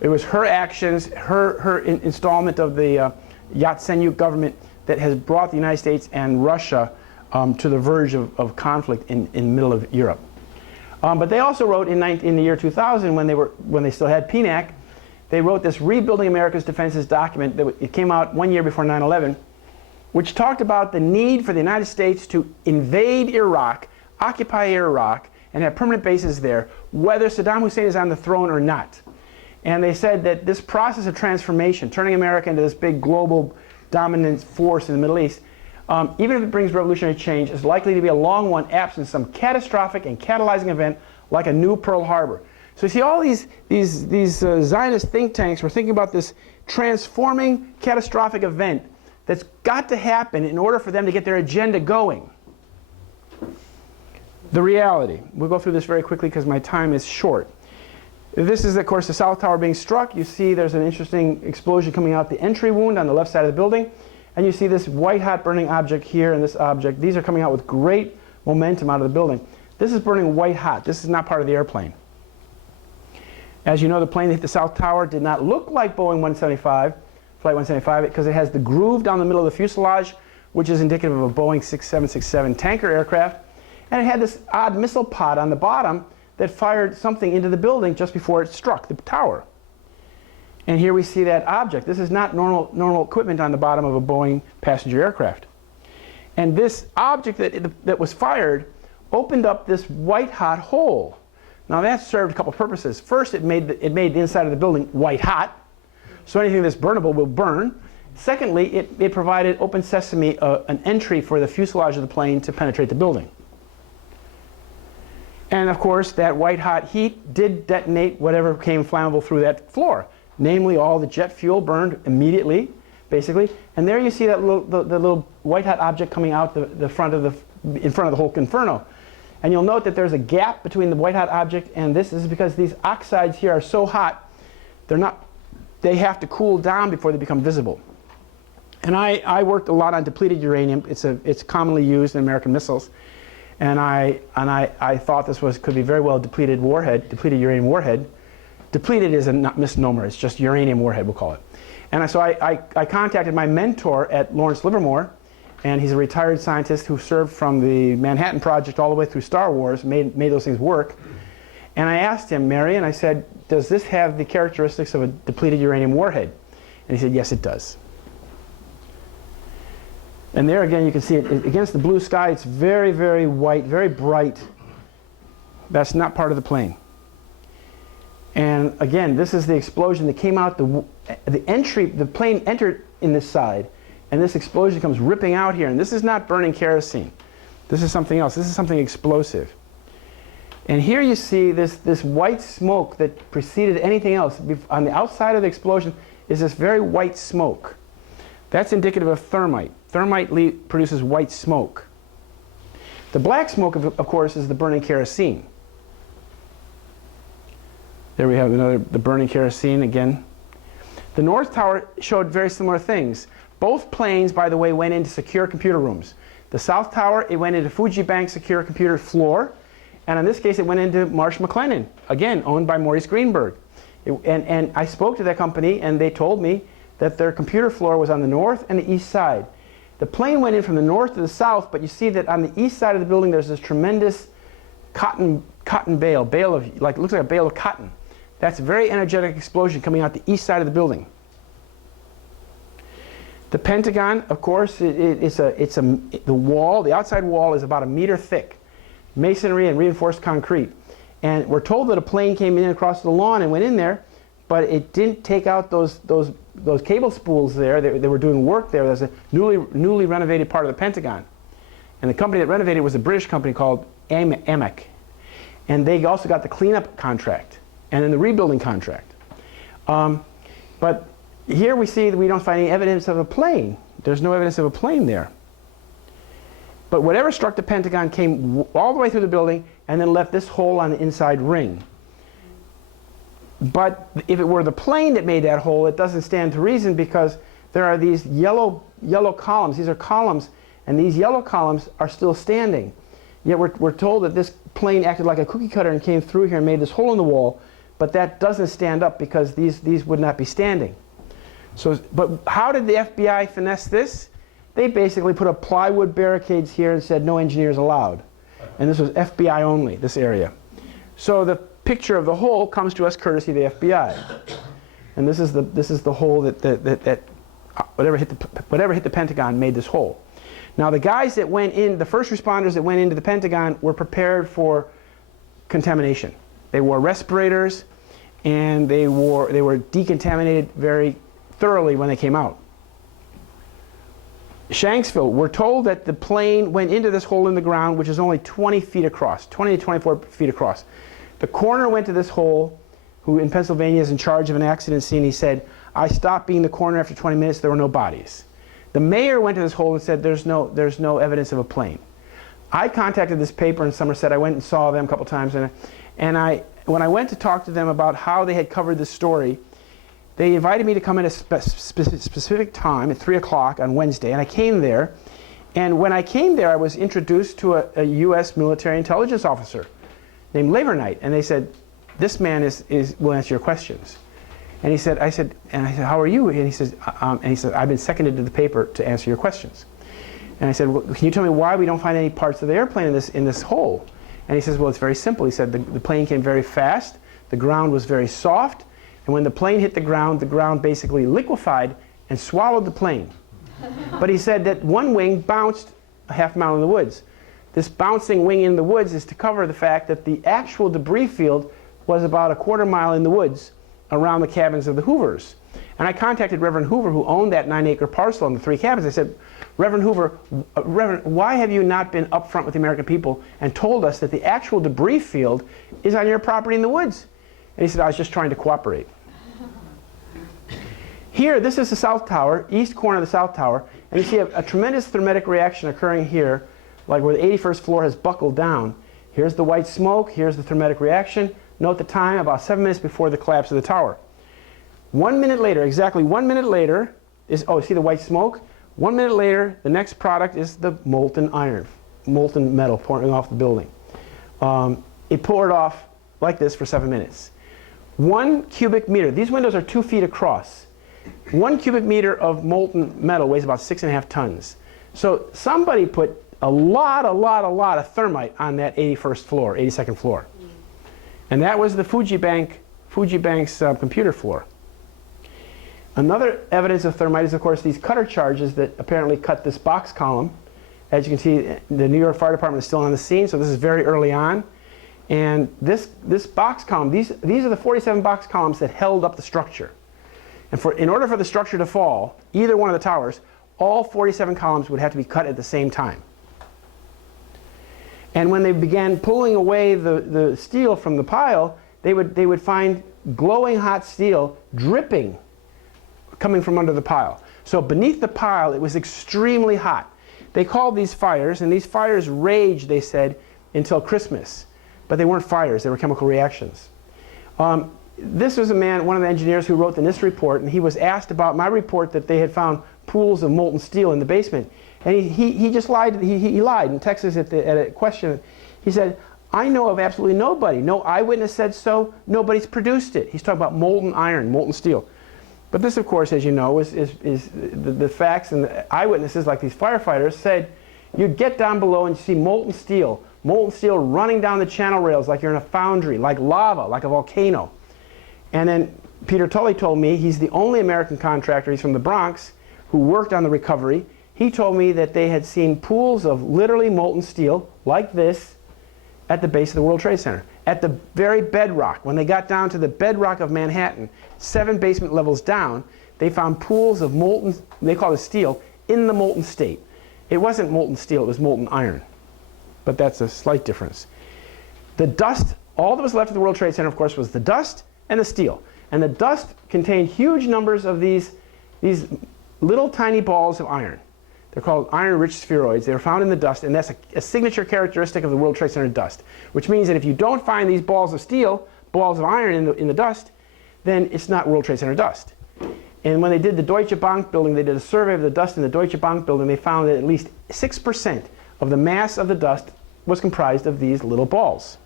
It was her actions, her installment of the Yatsenyuk government that has brought the United States and Russia to the verge of conflict in the middle of Europe. But they also wrote in the year 2000, when they still had PNAC, they wrote this Rebuilding America's Defenses document. It came out 1 year before 9/11, which talked about the need for the United States to invade Iraq, occupy Iraq, and have permanent bases there, whether Saddam Hussein is on the throne or not. And they said that this process of transformation, turning America into this big global dominant force in the Middle East, even if it brings revolutionary change, is likely to be a long one absent some catastrophic and catalyzing event like a new Pearl Harbor. So you see all these Zionist think tanks were thinking about this transforming catastrophic event that's got to happen in order for them to get their agenda going. The reality. We'll go through this very quickly because my time is short. This is, of course, the South Tower being struck. You see there's an interesting explosion coming out the entry wound on the left side of the building. And you see this white-hot burning object here and this object. These are coming out with great momentum out of the building. This is burning white-hot. This is not part of the airplane. As you know, the plane that hit the South Tower did not look like Boeing 175, Flight 175, because it has the groove down the middle of the fuselage, which is indicative of a Boeing 6767 tanker aircraft. And it had this odd missile pod on the bottom that fired something into the building just before it struck the tower. And here we see that object. This is not normal equipment on the bottom of a Boeing passenger aircraft. And this object that was fired opened up this white-hot hole. Now that served a couple purposes. First, it made the inside of the building white-hot, so anything that's burnable will burn. Secondly, it provided open sesame, an entry for the fuselage of the plane to penetrate the building. And of course, that white-hot heat did detonate whatever became flammable through that floor. Namely, all the jet fuel burned immediately, basically. And there you see that the little white-hot object coming out in front of the whole inferno. And you'll note that there's a gap between the white-hot object and this. This is because these oxides here are so hot, they have to cool down before they become visible. And I worked a lot on depleted uranium. It's commonly used in American missiles. And I thought this could be very well depleted uranium warhead. Depleted is a misnomer. It's just uranium warhead, we'll call it. And so I contacted my mentor at Lawrence Livermore, and he's a retired scientist who served from the Manhattan Project all the way through Star Wars, made those things work. And I asked him, Marion, I said, does this have the characteristics of a depleted uranium warhead? And he said, yes, it does. And there again, you can see it against the blue sky. It's very, very white, very bright. That's not part of the plane. And again, this is the explosion that came out. The plane entered in this side, and this explosion comes ripping out here. And this is not burning kerosene. This is something else. This is something explosive. And here you see this white smoke that preceded anything else. On the outside of the explosion is this very white smoke. That's indicative of thermite. Thermite produces white smoke. The black smoke, of course, is the burning kerosene. There we have the burning kerosene again. The North Tower showed very similar things. Both planes, by the way, went into secure computer rooms. The South Tower, it went into Fuji Bank's secure computer floor. And in this case, it went into Marsh McLennan, again, owned by Maurice Greenberg. And I spoke to that company, and they told me that their computer floor was on the north and the east side. The plane went in from the north to the south, but you see that on the east side of the building, there's this tremendous cotton bale of, like, it looks like a bale of cotton. That's a very energetic explosion coming out the east side of the building. The Pentagon, of course, the wall, the outside wall is about 1 meter thick, masonry and reinforced concrete. And we're told that a plane came in across the lawn and went in there, but it didn't take out those cable spools there. They were doing work there. There's a newly renovated part of the Pentagon. And the company that renovated was a British company called AMEC. And they also got the cleanup contract and then the rebuilding contract. But here we see that we don't find any evidence of a plane. There's no evidence of a plane there. But whatever struck the Pentagon came all the way through the building and then left this hole on the inside ring. But if it were the plane that made that hole, it doesn't stand to reason, because there are these yellow columns. These are columns, and these yellow columns are still standing. Yet we're told that this plane acted like a cookie cutter and came through here and made this hole in the wall, but that doesn't stand up because these would not be standing. So, but how did the FBI finesse this? They basically put up plywood barricades here and said no engineers allowed. And this was FBI only, this area. So the picture of the hole comes to us courtesy of the FBI. And this is the hole that whatever hit the Pentagon made this hole. Now the guys that went in, the first responders that went into the Pentagon, were prepared for contamination. They wore respirators, and they were decontaminated very thoroughly when they came out. Shanksville, we're told that the plane went into this hole in the ground, which is only 20 feet across, 20 to 24 feet across. The coroner went to this hole, who in Pennsylvania is in charge of an accident scene. He said, I stopped being the coroner after 20 minutes, there were no bodies. The mayor went to this hole and said, there's no evidence of a plane. I contacted this paper in Somerset. I went and saw them a couple times, and when I went to talk to them about how they had covered this story, they invited me to come in at a specific time at 3 o'clock on Wednesday, and I came there. And when I came there, I was introduced to a U.S. military intelligence officer named Levernight, and they said, this man will answer your questions. And I said, how are you? And he said, I've been seconded to the paper to answer your questions. And I said, well, can you tell me why we don't find any parts of the airplane in this hole? And he says, well, it's very simple. He said, the plane came very fast, the ground was very soft, and when the plane hit the ground basically liquefied and swallowed the plane. But he said that one wing bounced a half mile in the woods. This bouncing wing in the woods is to cover the fact that the actual debris field was about a quarter mile in the woods around the cabins of the Hoovers. And I contacted Reverend Hoover, who owned that 9-acre parcel and the 3 cabins. I said, Reverend Hoover, why have you not been upfront with the American people and told us that the actual debris field is on your property in the woods? And he said, I was just trying to cooperate. Here, this is the South Tower, east corner of the South Tower, and you see a tremendous thermetic reaction occurring here, like where the 81st floor has buckled down. Here's the white smoke, here's the thermetic reaction. Note the time, about 7 minutes before the collapse of the tower. 1 minute later, exactly 1 minute later, see the white smoke? 1 minute later, the next product is the molten iron, molten metal pouring off the building. It poured off like this for 7 minutes. 1 cubic meter, these windows are 2 feet across. 1 cubic meter of molten metal weighs about 6.5 tons. So somebody put a lot of thermite on that 81st floor, 82nd floor. And that was the Fuji Bank's computer floor. Another evidence of thermite is, of course, these cutter charges that apparently cut this box column. As you can see, the New York Fire Department is still on the scene, so this is very early on. And this box column, these are the 47 box columns that held up the structure. And in order for the structure to fall, either one of the towers, all 47 columns would have to be cut at the same time. And when they began pulling away the steel from the pile, they would find glowing hot steel dripping coming from under the pile. So beneath the pile, it was extremely hot. They called these fires, and these fires raged, they said, until Christmas. But they weren't fires, they were chemical reactions. This was a man, one of the engineers who wrote the NIST report, and he was asked about my report that they had found pools of molten steel in the basement. And he just lied. He lied in Texas at a question. He said, I know of absolutely nobody. No eyewitness said so. Nobody's produced it. He's talking about molten iron, molten steel. But this, of course, as you know, is the facts, and the eyewitnesses, like these firefighters, said you'd get down below and you see molten steel running down the channel rails like you're in a foundry, like lava, like a volcano. And then Peter Tully told me, he's the only American contractor, he's from the Bronx, who worked on the recovery. He told me that they had seen pools of literally molten steel, like this, at the base of the World Trade Center. At the very bedrock, when they got down to the bedrock of Manhattan, 7 basement levels down, they found pools of molten, they call it steel, in the molten state. It wasn't molten steel, it was molten iron. But that's a slight difference. The dust, all that was left of the World Trade Center, of course, was the dust and the steel. And the dust contained huge numbers of these little tiny balls of iron. They're called iron-rich spheroids. They were found in the dust, and that's a signature characteristic of the World Trade Center dust, which means that if you don't find these balls of steel, balls of iron in the dust, then it's not World Trade Center dust. And when they did the Deutsche Bank building, they did a survey of the dust in the Deutsche Bank building, they found that at least 6% of the mass of the dust was comprised of these little balls.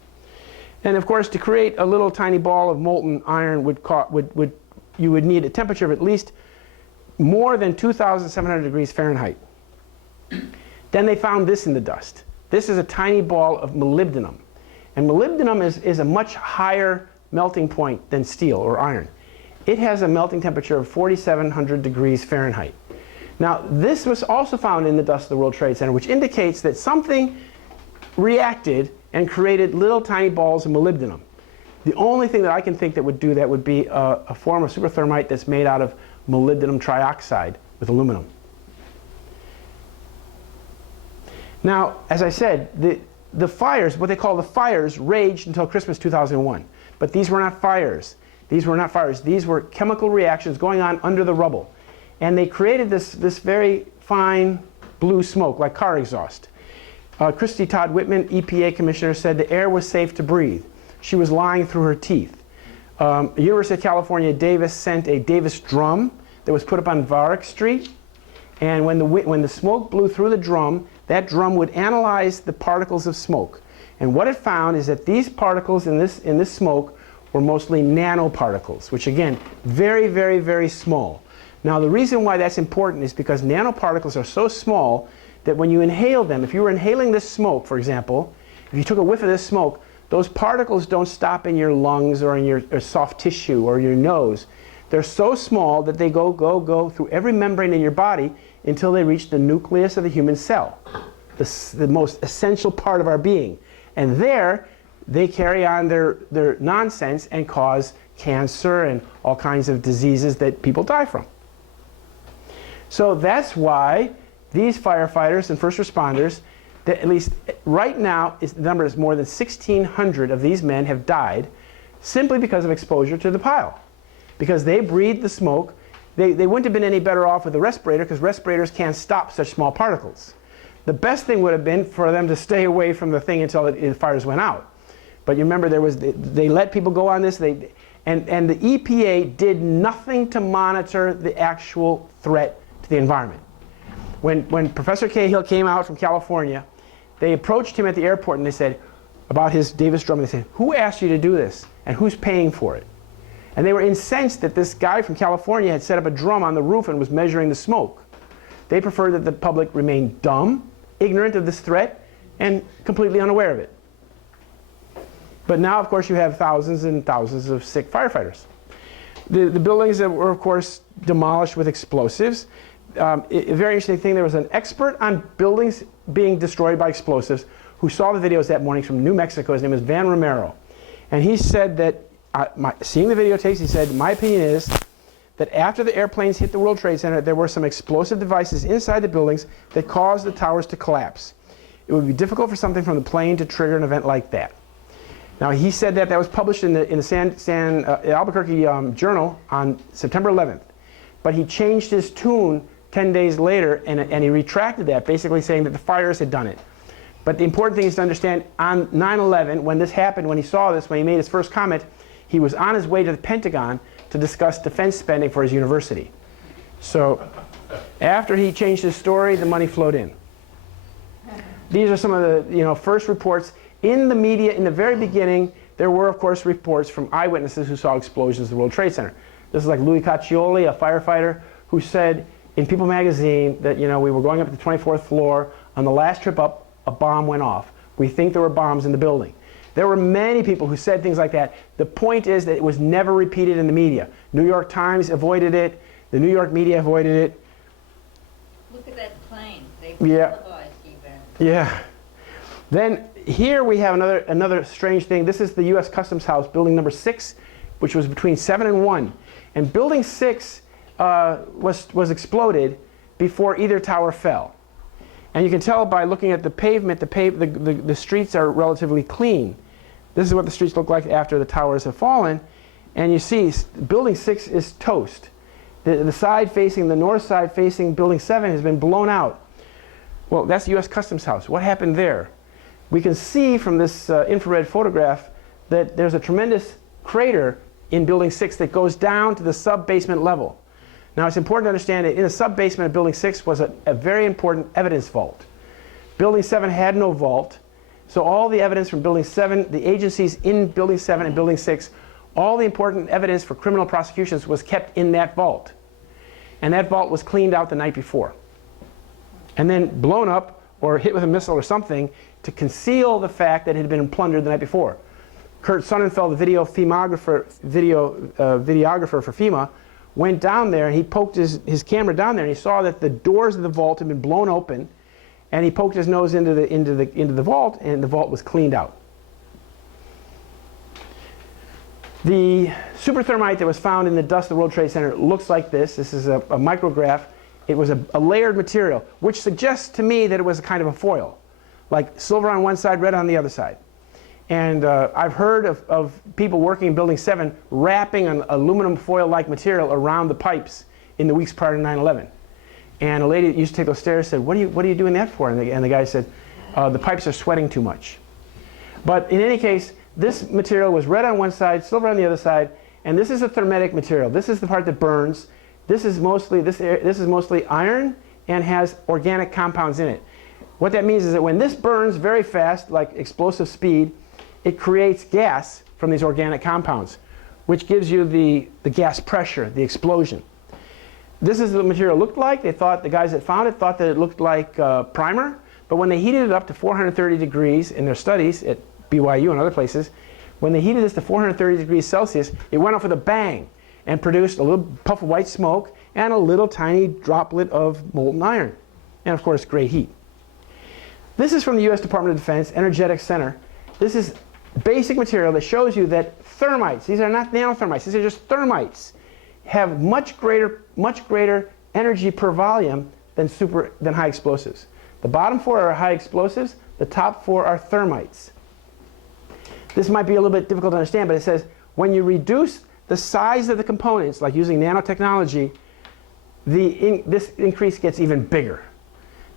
And of course, to create a little tiny ball of molten iron you would need a temperature of at least more than 2,700 degrees Fahrenheit. Then they found this in the dust. This is a tiny ball of molybdenum. And molybdenum is a much higher melting point than steel or iron. It has a melting temperature of 4,700 degrees Fahrenheit. Now, this was also found in the dust of the World Trade Center, which indicates that something reacted and created little tiny balls of molybdenum. The only thing that I can think that would do that would be a form of superthermite that's made out of molybdenum trioxide with aluminum. Now, as I said, the fires, what they call the fires, raged until Christmas 2001. But these were not fires. These were not fires. These were chemical reactions going on under the rubble. And they created this very fine blue smoke, like car exhaust. Christy Todd Whitman, EPA commissioner, said the air was safe to breathe. She was lying through her teeth. University of California, Davis sent a Davis drum that was put up on Varick Street. And when the smoke blew through the drum, that drum would analyze the particles of smoke. And what it found is that these particles in this smoke were mostly nanoparticles, which again, very, very, very small. Now the reason why that's important is because nanoparticles are so small that when you inhale them, if you were inhaling this smoke, for example, if you took a whiff of this smoke, those particles don't stop in your lungs or in your soft tissue or your nose. They're so small that they go through every membrane in your body until they reach the nucleus of the human cell, the most essential part of our being. And there, they carry on their nonsense and cause cancer and all kinds of diseases that people die from. So that's why these firefighters and first responders, that at least right now, the number is more than 1,600 of these men have died simply because of exposure to the pile. Because they breathed the smoke. They wouldn't have been any better off with a respirator because respirators can't stop such small particles. The best thing would have been for them to stay away from the thing until the fires went out. But you remember they let people go on this, and the EPA did nothing to monitor the actual threat to the environment. When Professor Cahill came out from California, they approached him at the airport and they said, about his Davis drum, they said, who asked you to do this and who's paying for it? And they were incensed that this guy from California had set up a drum on the roof and was measuring the smoke. They preferred that the public remain dumb, ignorant of this threat, and completely unaware of it. But now, of course, you have thousands and thousands of sick firefighters. The buildings that were, of course, demolished with explosives. A very interesting thing, there was an expert on buildings being destroyed by explosives who saw the videos that morning from New Mexico. His name is Van Romero. And he said that, seeing the videotapes, he said, my opinion is that after the airplanes hit the World Trade Center, there were some explosive devices inside the buildings that caused the towers to collapse. It would be difficult for something from the plane to trigger an event like that. Now, he said that was published in the Albuquerque Journal on September 11th. but he changed his tune 10 days later, and he retracted that, basically saying that the fires had done it. But the important thing is to understand, on 9/11, when this happened, when he saw this, when he made his first comment, he was on his way to the Pentagon to discuss defense spending for his university. So after he changed his story, the money flowed in. These are some of the first reports. In the media, in the very beginning, there were, of course, reports from eyewitnesses who saw explosions at the World Trade Center. This is like Louis Caccioli, a firefighter, who said in People magazine that we were going up to the 24th floor. On the last trip up, a bomb went off. We think there were bombs in the building. There were many people who said things like that. The point is that it was never repeated in the media. New York Times avoided it. The New York media avoided it. Look at that plane. They Yeah. televised even. Yeah. Then here we have another strange thing. This is the U.S. Customs House, building number 6, which was between 7 and 1. And building 6 was exploded before either tower fell. And you can tell by looking at the pavement, the streets are relatively clean. This is what the streets look like after the towers have fallen. And you see building 6 is toast. The side facing, the north side facing building 7 has been blown out. Well, that's the U.S. Customs House. What happened there? We can see from this infrared photograph that there's a tremendous crater in building 6 that goes down to the sub-basement level. Now, it's important to understand that in the sub-basement of building 6 was a very important evidence vault. Building 7 had no vault, so all the evidence from building 7, the agencies in building 7 and building 6, all the important evidence for criminal prosecutions was kept in that vault. And that vault was cleaned out the night before, and then blown up or hit with a missile or something to conceal the fact that it had been plundered the night before. Kurt Sonnenfeld, the videographer for FEMA, went down there and he poked his camera down there and he saw that the doors of the vault had been blown open, and he poked his nose into the vault, and the vault was cleaned out. The superthermite that was found in the dust of the World Trade Center looks like this. This is a micrograph. It was a layered material, which suggests to me that it was a kind of a foil, like silver on one side, red on the other side. And I've heard of people working in Building 7 wrapping an aluminum foil-like material around the pipes in the weeks prior to 9/11. And a lady that used to take those stairs said, what are you doing that for? And the guy said, the pipes are sweating too much. But in any case, this material was red on one side, silver on the other side, and this is a thermetic material. This is the part that burns. This is mostly iron and has organic compounds in it. What that means is that when this burns very fast, like explosive speed, it creates gas from these organic compounds, which gives you the gas pressure, the explosion. This is what the material looked like. The guys that found it thought that it looked like primer, but when they heated it up to 430 degrees in their studies at BYU and other places, when they heated this to 430 degrees Celsius, it went off with a bang and produced a little puff of white smoke and a little tiny droplet of molten iron, and of course great heat. This is from the U.S. Department of Defense Energetic Center. This is basic material that shows you that thermites, these are not nanothermites, these are just thermites, have much greater energy per volume than high explosives. The bottom 4 are high explosives, the top 4 are thermites. This might be a little bit difficult to understand, but it says when you reduce the size of the components, like using nanotechnology, this increase gets even bigger.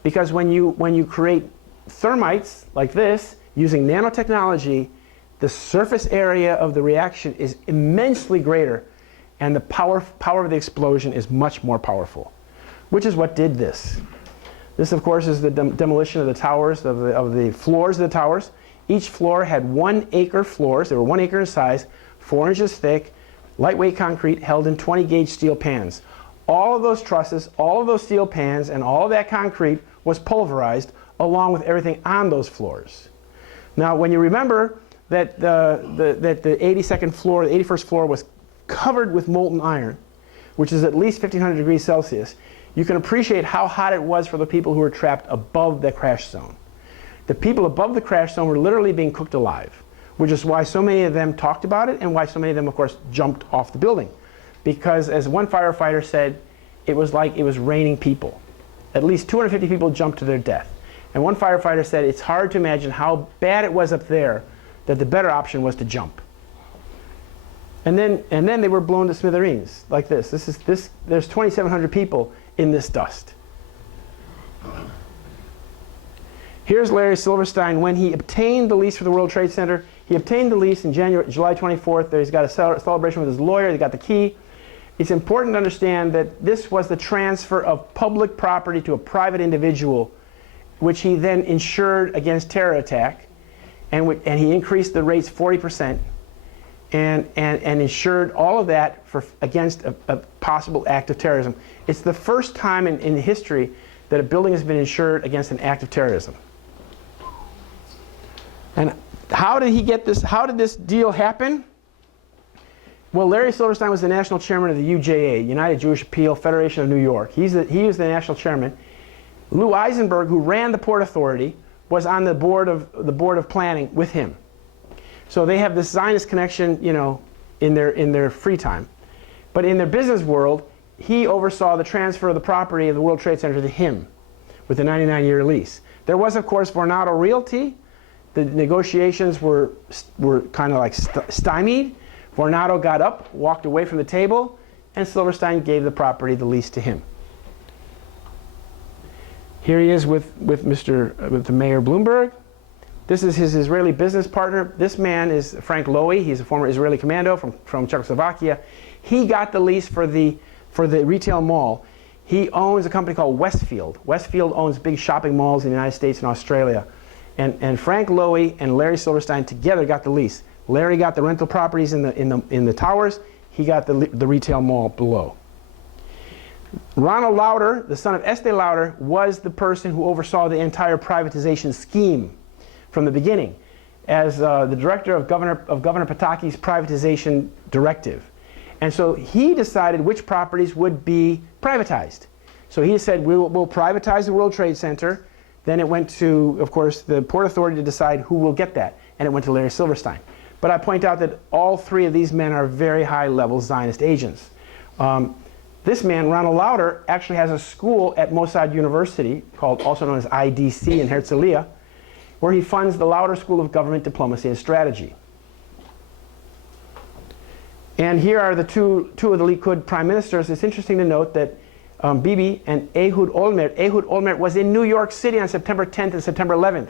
Because when you create thermites like this, using nanotechnology, the surface area of the reaction is immensely greater, and the power of the explosion is much more powerful, which is what did this. This, of course, is the demolition of the towers, of the floors of the towers. Each floor had 1 acre floors. They were 1 acre in size, 4 inches thick, lightweight concrete held in 20-gauge steel pans. All of those trusses, all of those steel pans, and all of that concrete was pulverized along with everything on those floors. Now, when you remember that the 82nd floor, the 81st floor was covered with molten iron, which is at least 1,500 degrees Celsius, you can appreciate how hot it was for the people who were trapped above the crash zone. The people above the crash zone were literally being cooked alive, which is why so many of them talked about it and why so many of them, of course, jumped off the building. Because as one firefighter said, it was like it was raining people. At least 250 people jumped to their death. And one firefighter said it's hard to imagine how bad it was up there that the better option was to jump. And then they were blown to smithereens like this. There's 2,700 people in this dust. Here's Larry Silverstein when he obtained the lease for the World Trade Center. He obtained the lease in July 24th. He's got a celebration with his lawyer. They got the key. It's important to understand that this was the transfer of public property to a private individual, which he then insured against terror attack, and he increased the rates 40%, and insured all of that against a possible act of terrorism. It's the first time in history that a building has been insured against an act of terrorism. And how did he get this? How did this deal happen? Well, Larry Silverstein was the national chairman of the UJA, United Jewish Appeal Federation of New York. He was the national chairman. Lou Eisenberg, who ran the Port Authority, was on the board of planning with him. So they have this Zionist connection, you know, in their free time. But in their business world, he oversaw the transfer of the property of the World Trade Center to him with a 99-year lease. There was, of course, Vornado Realty. The negotiations were kind of like stymied. Vornado got up, walked away from the table, and Silverstein gave the property, the lease, to him. Here he is with the Mayor Bloomberg. This is his Israeli business partner. This man is Frank Lowy. He's a former Israeli commando from Czechoslovakia. He got the lease for the retail mall. He owns a company called Westfield. Westfield owns big shopping malls in the United States and Australia. And Frank Lowy and Larry Silverstein together got the lease. Larry got the rental properties in the towers. He got the retail mall below. Ronald Lauder, the son of Estee Lauder, was the person who oversaw the entire privatization scheme from the beginning as the director of Governor Pataki's privatization directive. And so he decided which properties would be privatized. So he said, we'll privatize the World Trade Center. Then it went to, of course, the Port Authority to decide who will get that. And it went to Larry Silverstein. But I point out that all three of these men are very high-level Zionist agents. This man, Ronald Lauder, actually has a school at Mossad University, also known as IDC in Herzliya, where he funds the Lauder School of Government Diplomacy and Strategy. And here are the two of the Likud prime ministers. It's interesting to note that Bibi and Ehud Olmert was in New York City on September 10th and September 11th.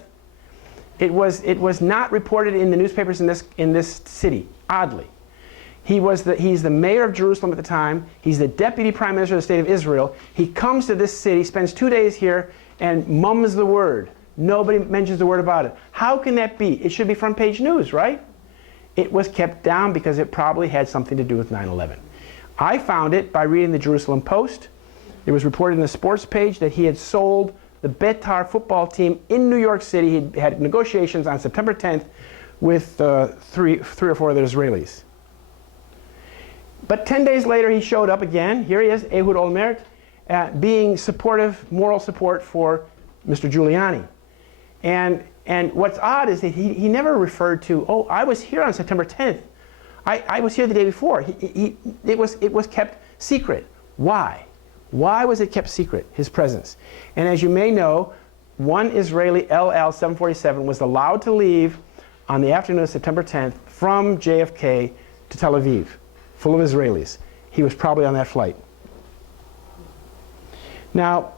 It was not reported in the newspapers in this city, oddly. He's the mayor of Jerusalem at the time. He's the deputy prime minister of the state of Israel. He comes to this city, spends 2 days here, and mums the word. Nobody mentions the word about it. How can that be? It should be front page news, right? It was kept down because it probably had something to do with 9/11. I found it by reading the Jerusalem Post. It was reported in the sports page that he had sold the Betar football team in New York City. He had negotiations on September 10th with three or four other Israelis. But 10 days later, he showed up again. Here he is, Ehud Olmert, being supportive, moral support for Mr. Giuliani. And what's odd is that he never referred to, oh, I was here on September 10th. I was here the day before. It was kept secret. Why? Why was it kept secret, his presence? And as you may know, one Israeli LL 747 was allowed to leave on the afternoon of September 10th from JFK to Tel Aviv, full of Israelis. He was probably on that flight. Now,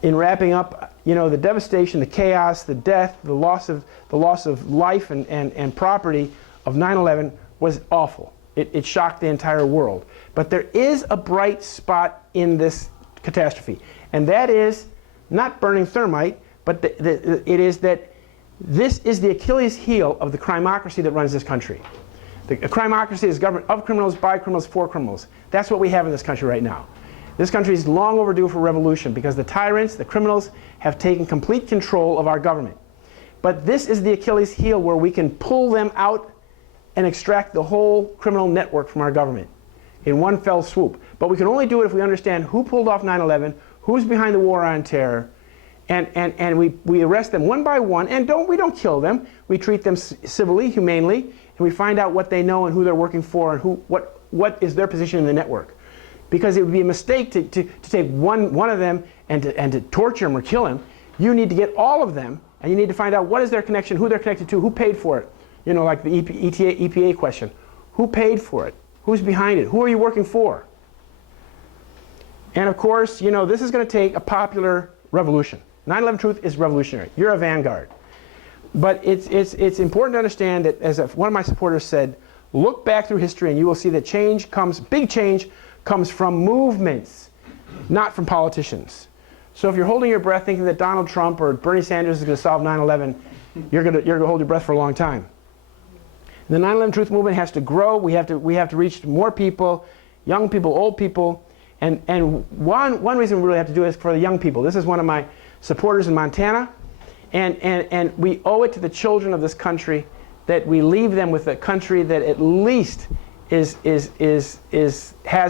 in wrapping up, you know, the devastation, the chaos, the death, the loss of life and property of 9/11 was awful. It shocked the entire world. But there is a bright spot in this catastrophe, and that is not burning thermite, but it is that this is the Achilles heel of the crimocracy that runs this country. The crimocracy is government of criminals, by criminals, for criminals. That's what we have in this country right now. This country is long overdue for revolution because the tyrants, the criminals, have taken complete control of our government. But this is the Achilles heel where we can pull them out and extract the whole criminal network from our government in one fell swoop. But we can only do it if we understand who pulled off 9/11, who's behind the war on terror, and we arrest them one by one, and we don't kill them. We treat them civilly, humanely, and we find out what they know and who they're working for and what is their position in the network. Because it would be a mistake to take one of them and to torture him or kill him. You need to get all of them, and you need to find out what is their connection, who they're connected to, who paid for it. You know, like the EPA question. Who paid for it? Who's behind it? Who are you working for? And of course, you know, this is going to take a popular revolution. 9/11 Truth is revolutionary. You're a vanguard. But it's important to understand that, as one of my supporters said, look back through history and you will see that big change comes from movements, not from politicians. So if you're holding your breath thinking that Donald Trump or Bernie Sanders is going to solve 9/11, you're going to hold your breath for a long time. The 9/11 Truth movement has to grow. We have to reach more people, young people, old people. And one reason we really have to do it is for the young people. This is one of my supporters in Montana. And we owe it to the children of this country that we leave them with a country that at least has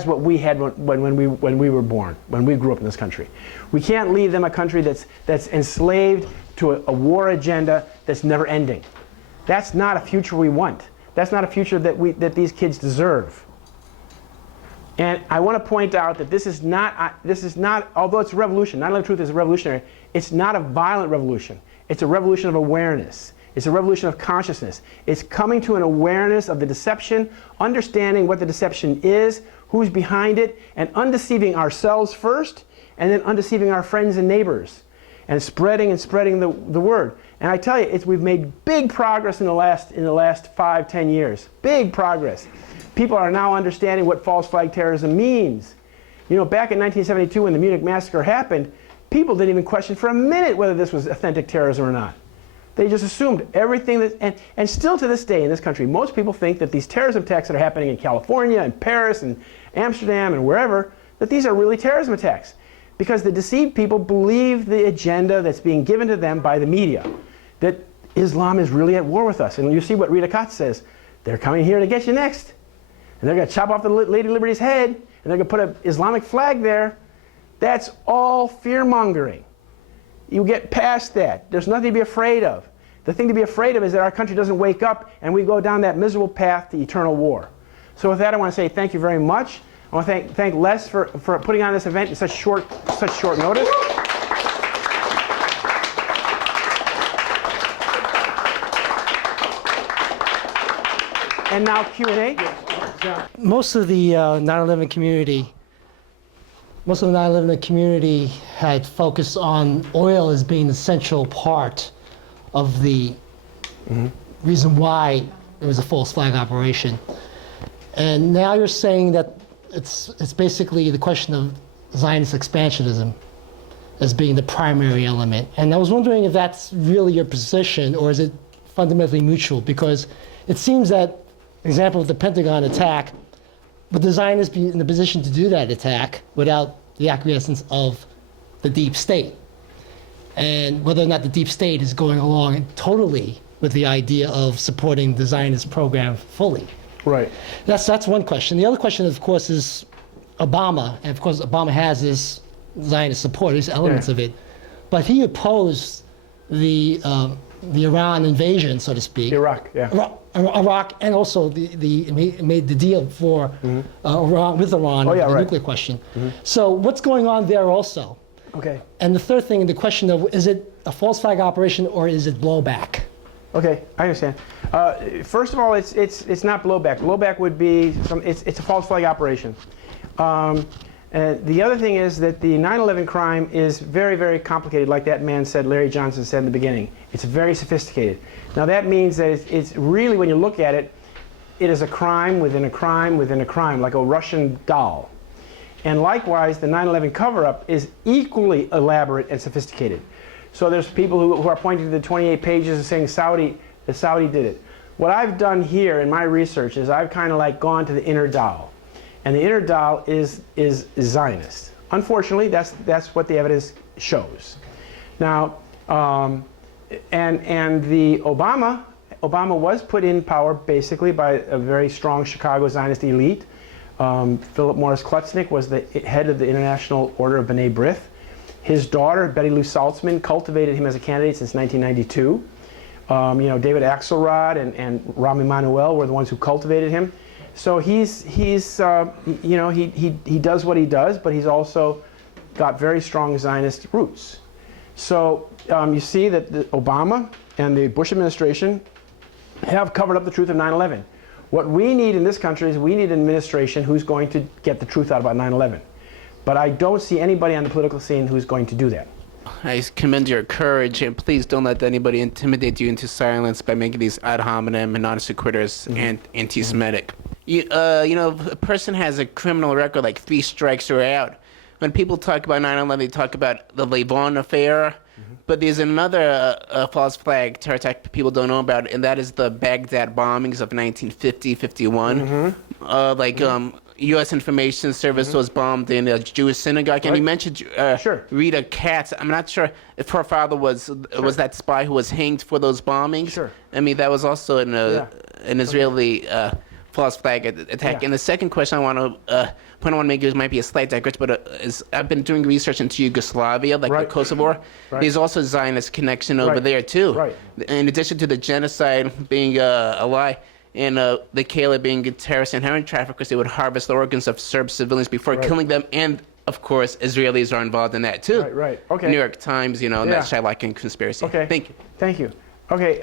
what we had when we were born, when we grew up in this country. We can't leave them a country that's enslaved to a war agenda that's never ending. That's not a future we want. That's not a future that these kids deserve. And I want to point out that this is not, although it's a revolution, 9/11 Truth is revolutionary, it's not a violent revolution. It's a revolution of awareness. It's a revolution of consciousness. It's coming to an awareness of the deception, understanding what the deception is, who's behind it, and undeceiving ourselves first, and then undeceiving our friends and neighbors, and spreading the word. And I tell you, we've made big progress in the last 5-10 years. Big progress. People are now understanding what false flag terrorism means. You know, back in 1972 when the Munich massacre happened, people didn't even question for a minute whether this was authentic terrorism or not. They just assumed everything and still to this day in this country, most people think that these terrorism attacks that are happening in California and Paris and Amsterdam and wherever, that these are really terrorism attacks. Because the deceived people believe the agenda that's being given to them by the media, that Islam is really at war with us. And you see what Rita Katz says, they're coming here to get you next. And they're going to chop off the Lady Liberty's head, and they're going to put an Islamic flag there. That's all fear-mongering. You get past that. There's nothing to be afraid of. The thing to be afraid of is that our country doesn't wake up and we go down that miserable path to eternal war. So with that, I want to say thank you very much. I want to thank Les for putting on this event in such short notice. And now Q&A. Most of the 9/11 community had focused on oil as being the central part of the reason why it was a false flag operation. And now you're saying that it's basically the question of Zionist expansionism as being the primary element. And I was wondering if that's really your position, or is it fundamentally mutual? Because it seems that, example of the Pentagon attack, would the Zionists be in the position to do that attack without the acquiescence of the deep state? And whether or not the deep state is going along totally with the idea of supporting the Zionist program fully. Right. That's one question. The other question, of course, is Obama. And of course, Obama has this Zionist support, there's elements of it. But he opposed the Iran invasion, so to speak. Iraq, yeah. Iraq, and also made the deal for Iran with Iran on the nuclear question. So what's going on there also? Okay. And the third thing, the question of, is it a false flag operation or is it blowback? Okay, I understand. First of all, it's not blowback. Blowback would be it's a false flag operation. The other thing is that the 9/11 crime is very, very complicated, like that man said, Larry Johnson said in the beginning. It's very sophisticated. Now that means that it's really, when you look at it, it is a crime within a crime within a crime, like a Russian doll. And likewise, the 9/11 cover-up is equally elaborate and sophisticated. So there's people who are pointing to the 28 pages and saying the Saudi did it. What I've done here in my research is I've kind of like gone to the inner doll. And the inner doll is Zionist. Unfortunately, that's what the evidence shows. Now, and the Obama was put in power basically by a very strong Chicago Zionist elite. Philip Morris Klutznick was the head of the International Order of B'nai B'rith. His daughter, Betty Lou Saltzman, cultivated him as a candidate since 1992. David Axelrod and Rahm Emanuel were the ones who cultivated him. So he does what he does, but he's also got very strong Zionist roots. So you see that Obama and the Bush administration have covered up the truth of 9/11. What we need in this country is we need an administration who's going to get the truth out about 9/11. But I don't see anybody on the political scene who's going to do that. I commend your courage, and please don't let anybody intimidate you into silence by making these ad hominem and non sequiturs and anti-Semitic. You know, a person has a criminal record like 3 strikes or out. When people talk about 9/11, they talk about the Levon affair, but there's another false flag terror attack people don't know about, and that is the Baghdad bombings of 1950-51. U.S. Information Service was bombed in a Jewish synagogue, and you mentioned Sure. Rita Katz. I'm not sure if her father was that spy who was hanged for those bombings. Sure. I mean, that was also an Israeli false flag attack. Yeah. And the second question I want to make is might be a slight digression, but I've been doing research into Yugoslavia, like the Kosovo War. Right. There's also a Zionist connection over there too. Right. In addition to the genocide being a lie, and the Kala being terrorists and heroin traffickers, they would harvest the organs of Serb civilians before killing them, and of course, Israelis are involved in that too. Right. Okay. New York Times, and that Shylock conspiracy. Okay. Thank you. Thank you. Okay.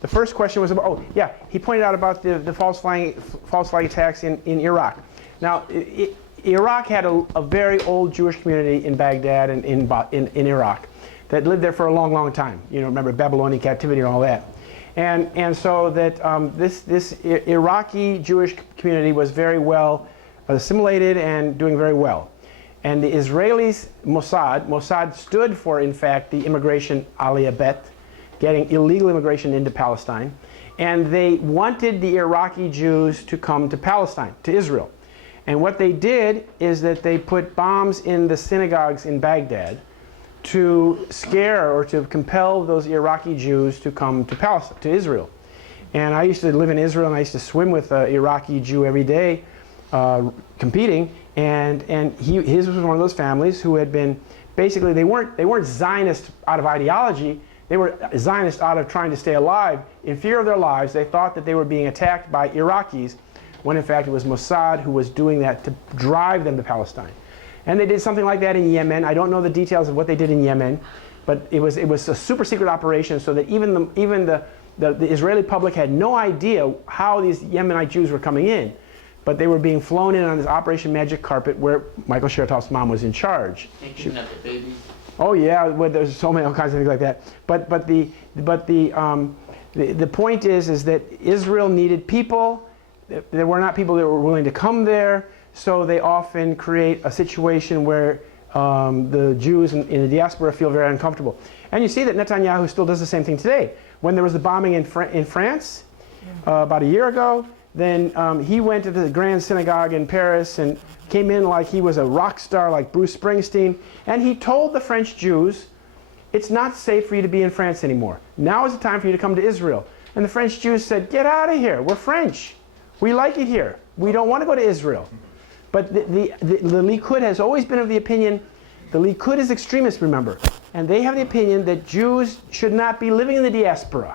The first question was about. He pointed out about the false flag attacks in Iraq. Now, Iraq had a very old Jewish community in Baghdad and in Iraq that lived there for a long, long time. You know, remember Babylonian captivity and all that. And so that this Iraqi Jewish community was very well assimilated and doing very well. And the Israelis, Mossad stood for, in fact, the immigration aliyah bet, getting illegal immigration into Palestine. And they wanted the Iraqi Jews to come to Palestine, to Israel. And what they did is that they put bombs in the synagogues in Baghdad to scare or to compel those Iraqi Jews to come to Palestine, to Israel. And I used to live in Israel, and I used to swim with an Iraqi Jew every day, competing. And his was one of those families who had been basically they weren't Zionist out of ideology. They were Zionist out of trying to stay alive. In fear of their lives, they thought that they were being attacked by Iraqis, when in fact it was Mossad who was doing that to drive them to Palestine. And they did something like that in Yemen. I don't know the details of what they did in Yemen, but it was a super secret operation, so that even the Israeli public had no idea how these Yemenite Jews were coming in, but they were being flown in on this Operation Magic Carpet, where Michael Chertoff's mom was in charge. Oh yeah, well, there's so many all kinds of things like that. But the point is that Israel needed people. There were not people that were willing to come there. So they often create a situation where the Jews in the diaspora feel very uncomfortable. And you see that Netanyahu still does the same thing today. When there was the bombing in France about a year ago, then he went to the Grand Synagogue in Paris and came in like he was a rock star like Bruce Springsteen. And he told the French Jews, it's not safe for you to be in France anymore. Now is the time for you to come to Israel. And the French Jews said, get out of here. We're French. We like it here. We don't want to go to Israel. But the Likud has always been of the opinion, the Likud is extremist, remember, and they have the opinion that Jews should not be living in the diaspora,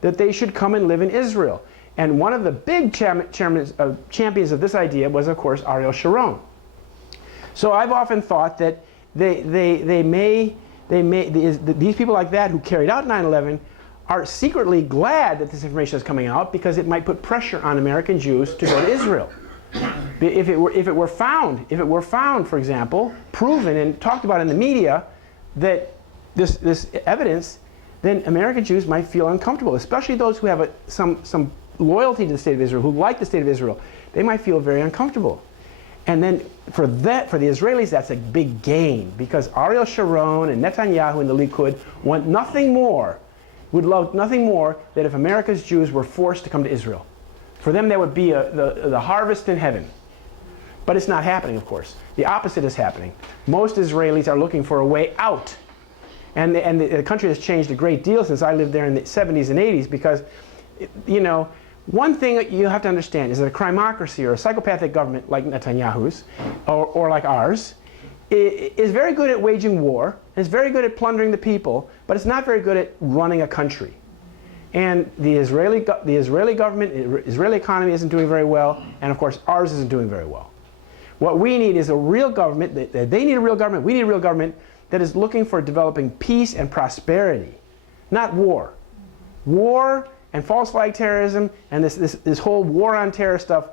that they should come and live in Israel. And one of the big champions of this idea was, of course, Ariel Sharon. So I've often thought that these people like that who carried out 9/11 are secretly glad that this information is coming out, because it might put pressure on American Jews to go to Israel. If it were found, for example, proven and talked about in the media that this evidence, then American Jews might feel uncomfortable, especially those who have some loyalty to the state of Israel, who like the state of Israel. They might feel very uncomfortable. And then for the Israelis, that's a big gain, because Ariel Sharon and Netanyahu and the Likud would love nothing more than if America's Jews were forced to come to Israel. For them, that would be the harvest in heaven. But it's not happening, of course. The opposite is happening. Most Israelis are looking for a way out. And the country has changed a great deal since I lived there in the 70s and 80s, because, you know, one thing that you have to understand is that a crimocracy or a psychopathic government like Netanyahu's or like ours is very good at waging war, is very good at plundering the people, but it's not very good at running a country. And the Israeli government, Israeli economy isn't doing very well, and of course ours isn't doing very well. What we need is a real government. They need a real government. We need a real government that is looking for developing peace and prosperity, not war. War and false flag terrorism and this whole war on terror stuff,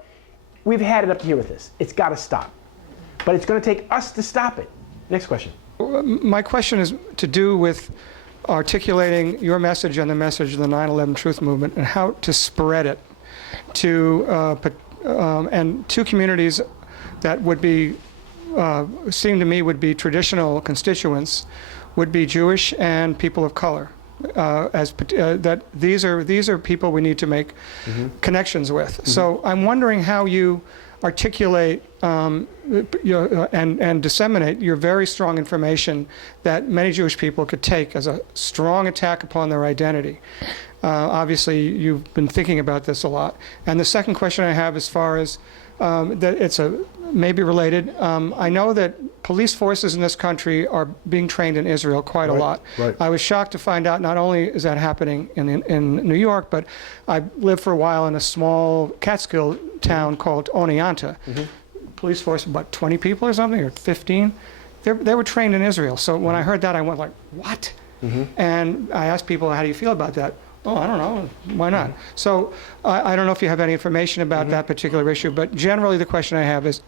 we've had it up to here with this. It's got to stop. But it's going to take us to stop it. Next question. My question is to do with articulating your message and the message of the 9/11 Truth Movement and how to spread it to and two communities that would be seem to me would be traditional constituents would be Jewish and people of color. That these are people we need to make connections with. So I'm wondering how you articulate and disseminate your very strong information that many Jewish people could take as a strong attack upon their identity. Obviously, you've been thinking about this a lot. And the second question I have, as far as that it's maybe related. I know that police forces in this country are being trained in Israel quite a lot. Right. I was shocked to find out not only is that happening in New York, but I lived for a while in a small Catskill town called Oneonta. Police force, about 20 people or something, or 15. They were trained in Israel. So when I heard that, I went like, what? And I asked people, how do you feel about that? Oh, I don't know. Why not? So I don't know if you have any information about that particular issue, but generally the question I have is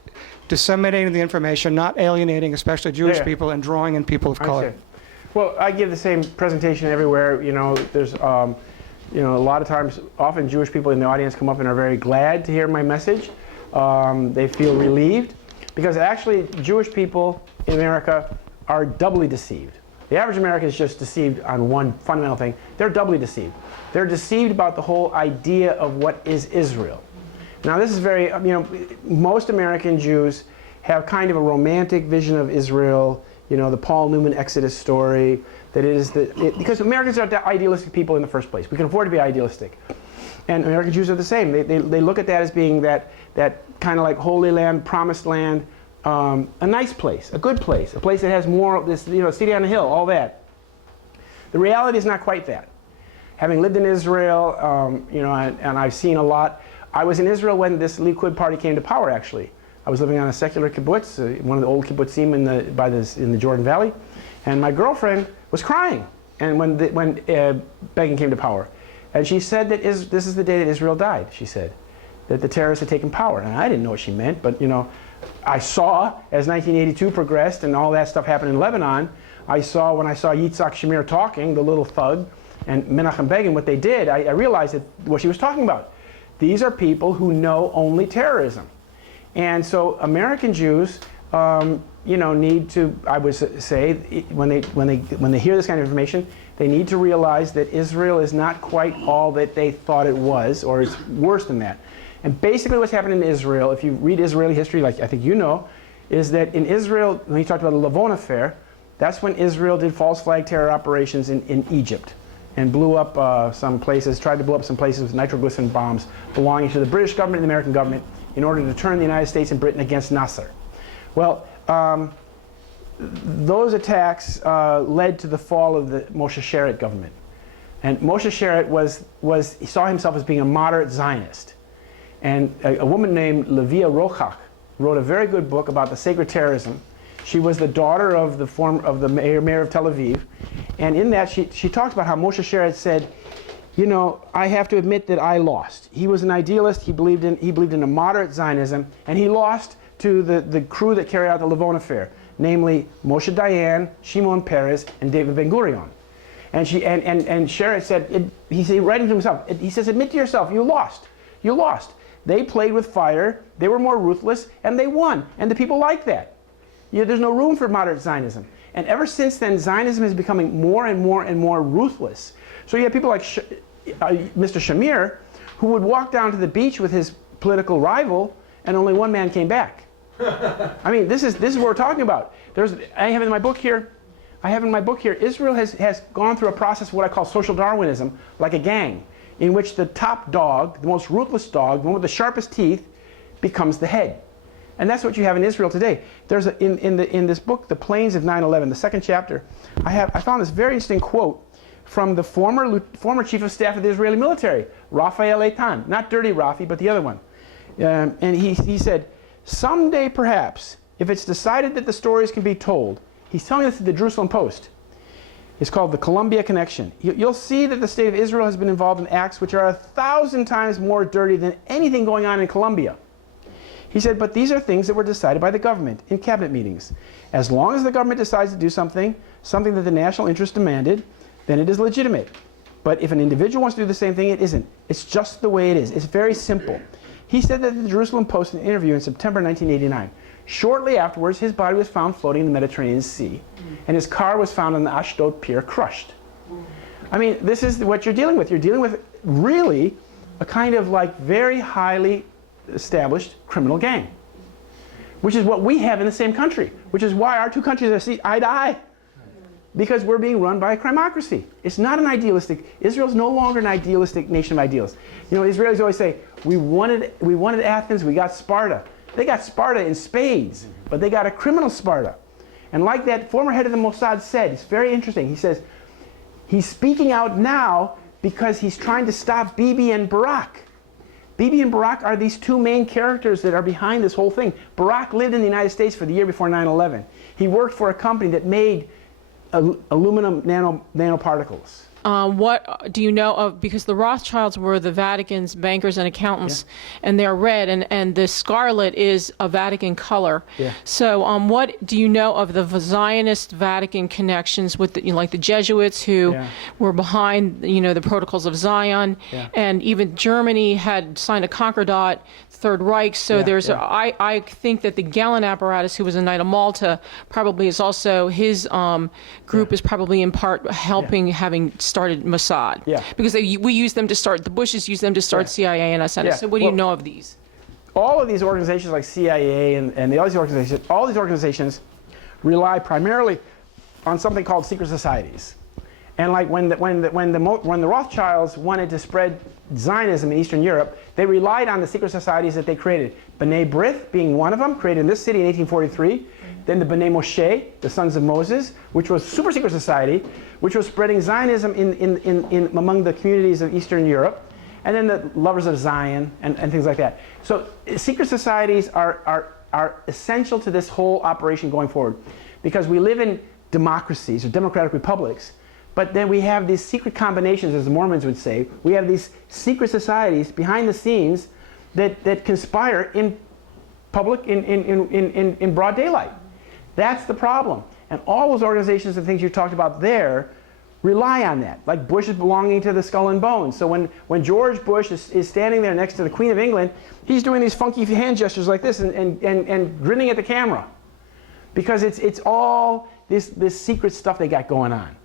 disseminating the information, not alienating, especially Jewish people, and drawing in people of color. Well, I give the same presentation everywhere. You know, there's, a lot of times, often Jewish people in the audience come up and are very glad to hear my message. They feel relieved because actually Jewish people in America are doubly deceived. The average American is just deceived on one fundamental thing. They're doubly deceived. They're deceived about the whole idea of what is Israel. Now this is very, most American Jews have kind of a romantic vision of Israel, the Paul Newman Exodus story, that it is because Americans are idealistic people in the first place. We can afford to be idealistic. And American Jews are the same. They look at that as being that kind of like Holy Land, Promised Land, a nice place, a good place, a place that has more, city on a hill, all that. The reality is not quite that. Having lived in Israel, and I've seen a lot. I was in Israel when this Likud party came to power, actually. I was living on a secular kibbutz, one of the old kibbutzim in the Jordan Valley, and my girlfriend was crying. And when Begin came to power, and she said that this is the day that Israel died. She said that the terrorists had taken power, and I didn't know what she meant, but I saw as 1982 progressed and all that stuff happened in Lebanon. When I saw Yitzhak Shamir talking, the little thug, and Menachem Begin, what they did, I realized that what she was talking about. These are people who know only terrorism. And so American Jews, need to, I would say, when they hear this kind of information, they need to realize that Israel is not quite all that they thought it was, or it's worse than that. And basically what's happened in Israel, if you read Israeli history, like I think you know, is that in Israel, when you talked about the Lavon affair, that's when Israel did false flag terror operations in Egypt and blew up some places, tried to blow up some places with nitroglycerin bombs belonging to the British government and the American government in order to turn the United States and Britain against Nasser. Well, those attacks led to the fall of the Moshe Sharett government. And Moshe Sharett he saw himself as being a moderate Zionist. And a woman named Levia Rochach wrote a very good book about the sacred terrorism. She was the daughter of the mayor of Tel Aviv, and in that she talks about how Moshe Sharett said, I have to admit that I lost. He was an idealist. He believed in a moderate Zionism, and he lost to the crew that carried out the Lavon affair, namely Moshe Dayan, Shimon Peres, and David Ben Gurion. And Sharett said, he said, writing to himself, he says, admit to yourself, you lost. You lost. They played with fire, they were more ruthless, and they won. And the people like that. There's no room for moderate Zionism. And ever since then, Zionism is becoming more and more and more ruthless. So you have people like Mr. Shamir, who would walk down to the beach with his political rival, and only one man came back. I mean, this is what we're talking about. I have in my book here, Israel has gone through a process of what I call social Darwinism, like a gang, in which the top dog, the most ruthless dog, the one with the sharpest teeth, becomes the head. And that's what you have in Israel today. There's in this book, The Plains of 9/11, the second chapter, I found this very interesting quote from the former chief of staff of the Israeli military, Raphael Eitan, not Dirty Rafi, but the other one. And he said, someday perhaps, if it's decided that the stories can be told, he's telling this to the Jerusalem Post, It's called the Columbia Connection. You'll see that the state of Israel has been involved in acts which are 1,000 times more dirty than anything going on in Colombia. He said, but these are things that were decided by the government in cabinet meetings. As long as the government decides to do something that the national interest demanded, then it is legitimate. But if an individual wants to do the same thing, it isn't. It's just the way it is. It's very simple. He said that in the Jerusalem Post in an interview in September 1989. Shortly afterwards, his body was found floating in the Mediterranean Sea, and his car was found on the Ashdod pier crushed. I mean, this is what you're dealing with. You're dealing with really a kind of like very highly established criminal gang, which is what we have in the same country, which is why our two countries are eye to eye, because we're being run by a crimocracy. It's not an idealistic, Israel's no longer an idealistic nation of idealists. You know, Israelis always say, we wanted Athens, we got Sparta. They got Sparta in spades, but they got a criminal Sparta. And like that former head of the Mossad said, it's very interesting. He says, he's speaking out now because he's trying to stop Bibi and Barak. Bibi and Barak are these two main characters that are behind this whole thing. Barak lived in the United States for the year before 9/11. He worked for a company that made aluminum nanoparticles. What do you know of, because the Rothschilds were the Vatican's bankers and accountants, and they're red, and the scarlet is a Vatican color. Yeah. So what do you know of the Zionist Vatican connections with like the Jesuits who were behind, the Protocols of Zion, and even Germany had signed a Concordat, Third Reich, so I think that the Galen apparatus, who was a Knight of Malta, probably is also, his group is probably in part helping having started Mossad. Yeah. Because we use them to start, the Bushes use them to start CIA and SNS. Yeah. So what do you know of these? All of these organizations like CIA and all these organizations rely primarily on something called secret societies. And like when the Rothschilds wanted to spread Zionism in Eastern Europe, they relied on the secret societies that they created. B'nai B'rith being one of them, created in this city in 1843. Then the B'nai Moshe, the Sons of Moses, which was a super secret society, which was spreading Zionism in among the communities of Eastern Europe. And then the Lovers of Zion and things like that. So secret societies are essential to this whole operation going forward, because we live in democracies or democratic republics. But then we have these secret combinations, as the Mormons would say. We have these secret societies behind the scenes that conspire in public, in broad daylight. That's the problem. And all those organizations and things you talked about there rely on that. Like Bush is belonging to the Skull and Bones. So when George Bush is standing there next to the Queen of England, he's doing these funky hand gestures like this and grinning at the camera. Because it's all this secret stuff they got going on.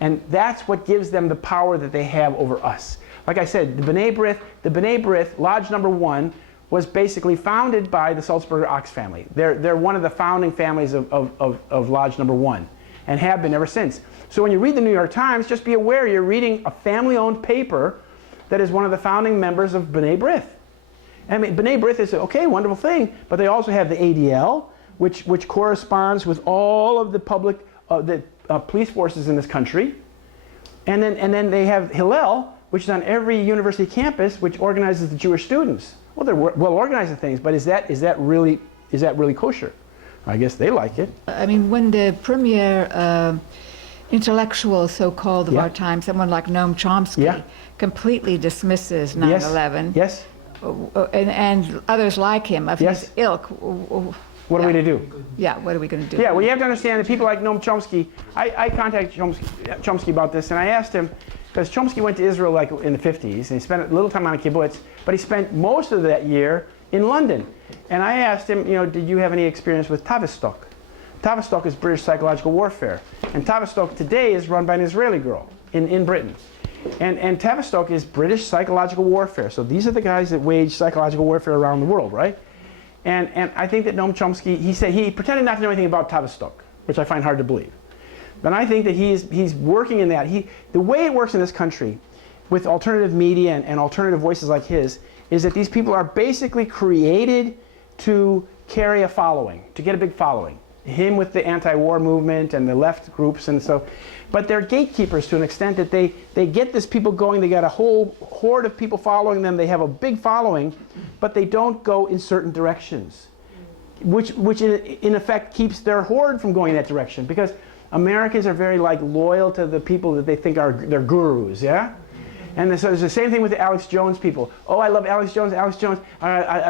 And that's what gives them the power that they have over us. Like I said, the B'nai B'rith, Lodge Number 1, was basically founded by the Sulzberger Ox family. They're one of the founding families of Lodge Number 1, and have been ever since. So when you read the New York Times, just be aware you're reading a family-owned paper that is one of the founding members of B'nai B'rith. I mean, B'nai B'rith is okay, wonderful thing, but they also have the ADL, which corresponds with all of the public police forces in this country, and then they have Hillel, which is on every university campus, which organizes the Jewish students. Well, they're well organized in things, but is that really kosher? I guess they like it. I mean, when the premier intellectual, so-called, of our time, someone like Noam Chomsky, completely dismisses 9/11, and others like him of his ilk. What are we to do? Yeah, what are we going to do? Yeah, well, you have to understand that people like Noam Chomsky, I contacted Chomsky about this, and I asked him, because Chomsky went to Israel like in the 50s, and he spent a little time on a kibbutz, but he spent most of that year in London. And I asked him, did you have any experience with Tavistock? Tavistock is British psychological warfare. And Tavistock today is run by an Israeli girl in Britain. And Tavistock is British psychological warfare. So these are the guys that wage psychological warfare around the world, right? And I think that Noam Chomsky, he pretended not to know anything about Tavistock, which I find hard to believe. But I think that he's working in that. The way it works in this country with alternative media and alternative voices like his is that these people are basically created to carry a following, to get a big following. Him with the anti-war movement and the left groups and so. But they're gatekeepers to an extent that they get this people going. They got a whole horde of people following them. They have a big following, but they don't go in certain directions, which in effect keeps their horde from going in that direction. Because Americans are very like loyal to the people that they think are their gurus, yeah? And so there's the same thing with the Alex Jones people. Oh, I love Alex Jones, I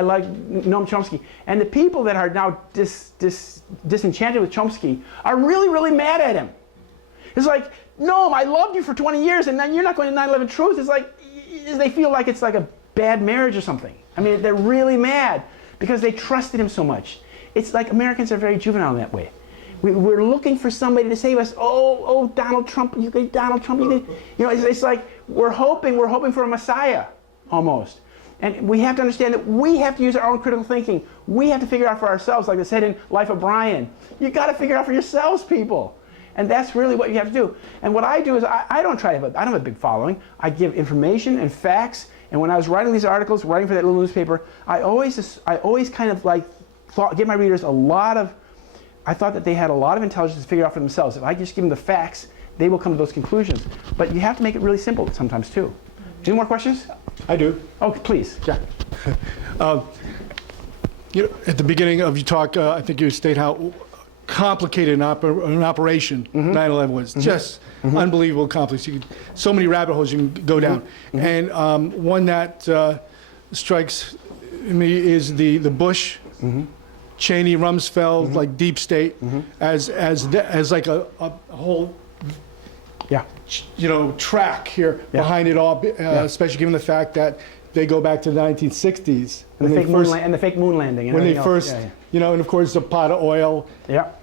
like Noam Chomsky. And the people that are now disenchanted with Chomsky are really, really mad at him. It's like, Noam, I loved you for 20 years and then you're not going to 9/11 Truth. It's like, they feel like it's like a bad marriage or something. I mean, they're really mad because they trusted him so much. It's like Americans are very juvenile in that way. We're looking for somebody to save us. Oh, Donald Trump, Donald Trump, it's like we're hoping for a Messiah, almost. And we have to understand that we have to use our own critical thinking. We have to figure out for ourselves, like they said in Life of Brian. You got to figure it out for yourselves, people. And that's really what you have to do. And what I do is I don't have a big following. I give information and facts. And when I was writing these articles, writing for that little newspaper, I always kind of like give my readers I thought that they had a lot of intelligence to figure out for themselves. If I just give them the facts, they will come to those conclusions. But you have to make it really simple sometimes too. Any more questions? I do. Oh, please, Jack. At the beginning of your talk, I think you state how complicated an operation 9/11 was. Just unbelievable complicated. So many rabbit holes you can go down. And one that strikes me is the Bush, Cheney, Rumsfeld, like deep state, as like a whole, track here behind it all. Especially given the fact that they go back to the 1960s and the fake moon landing. And when they first, and of course the pot of oil.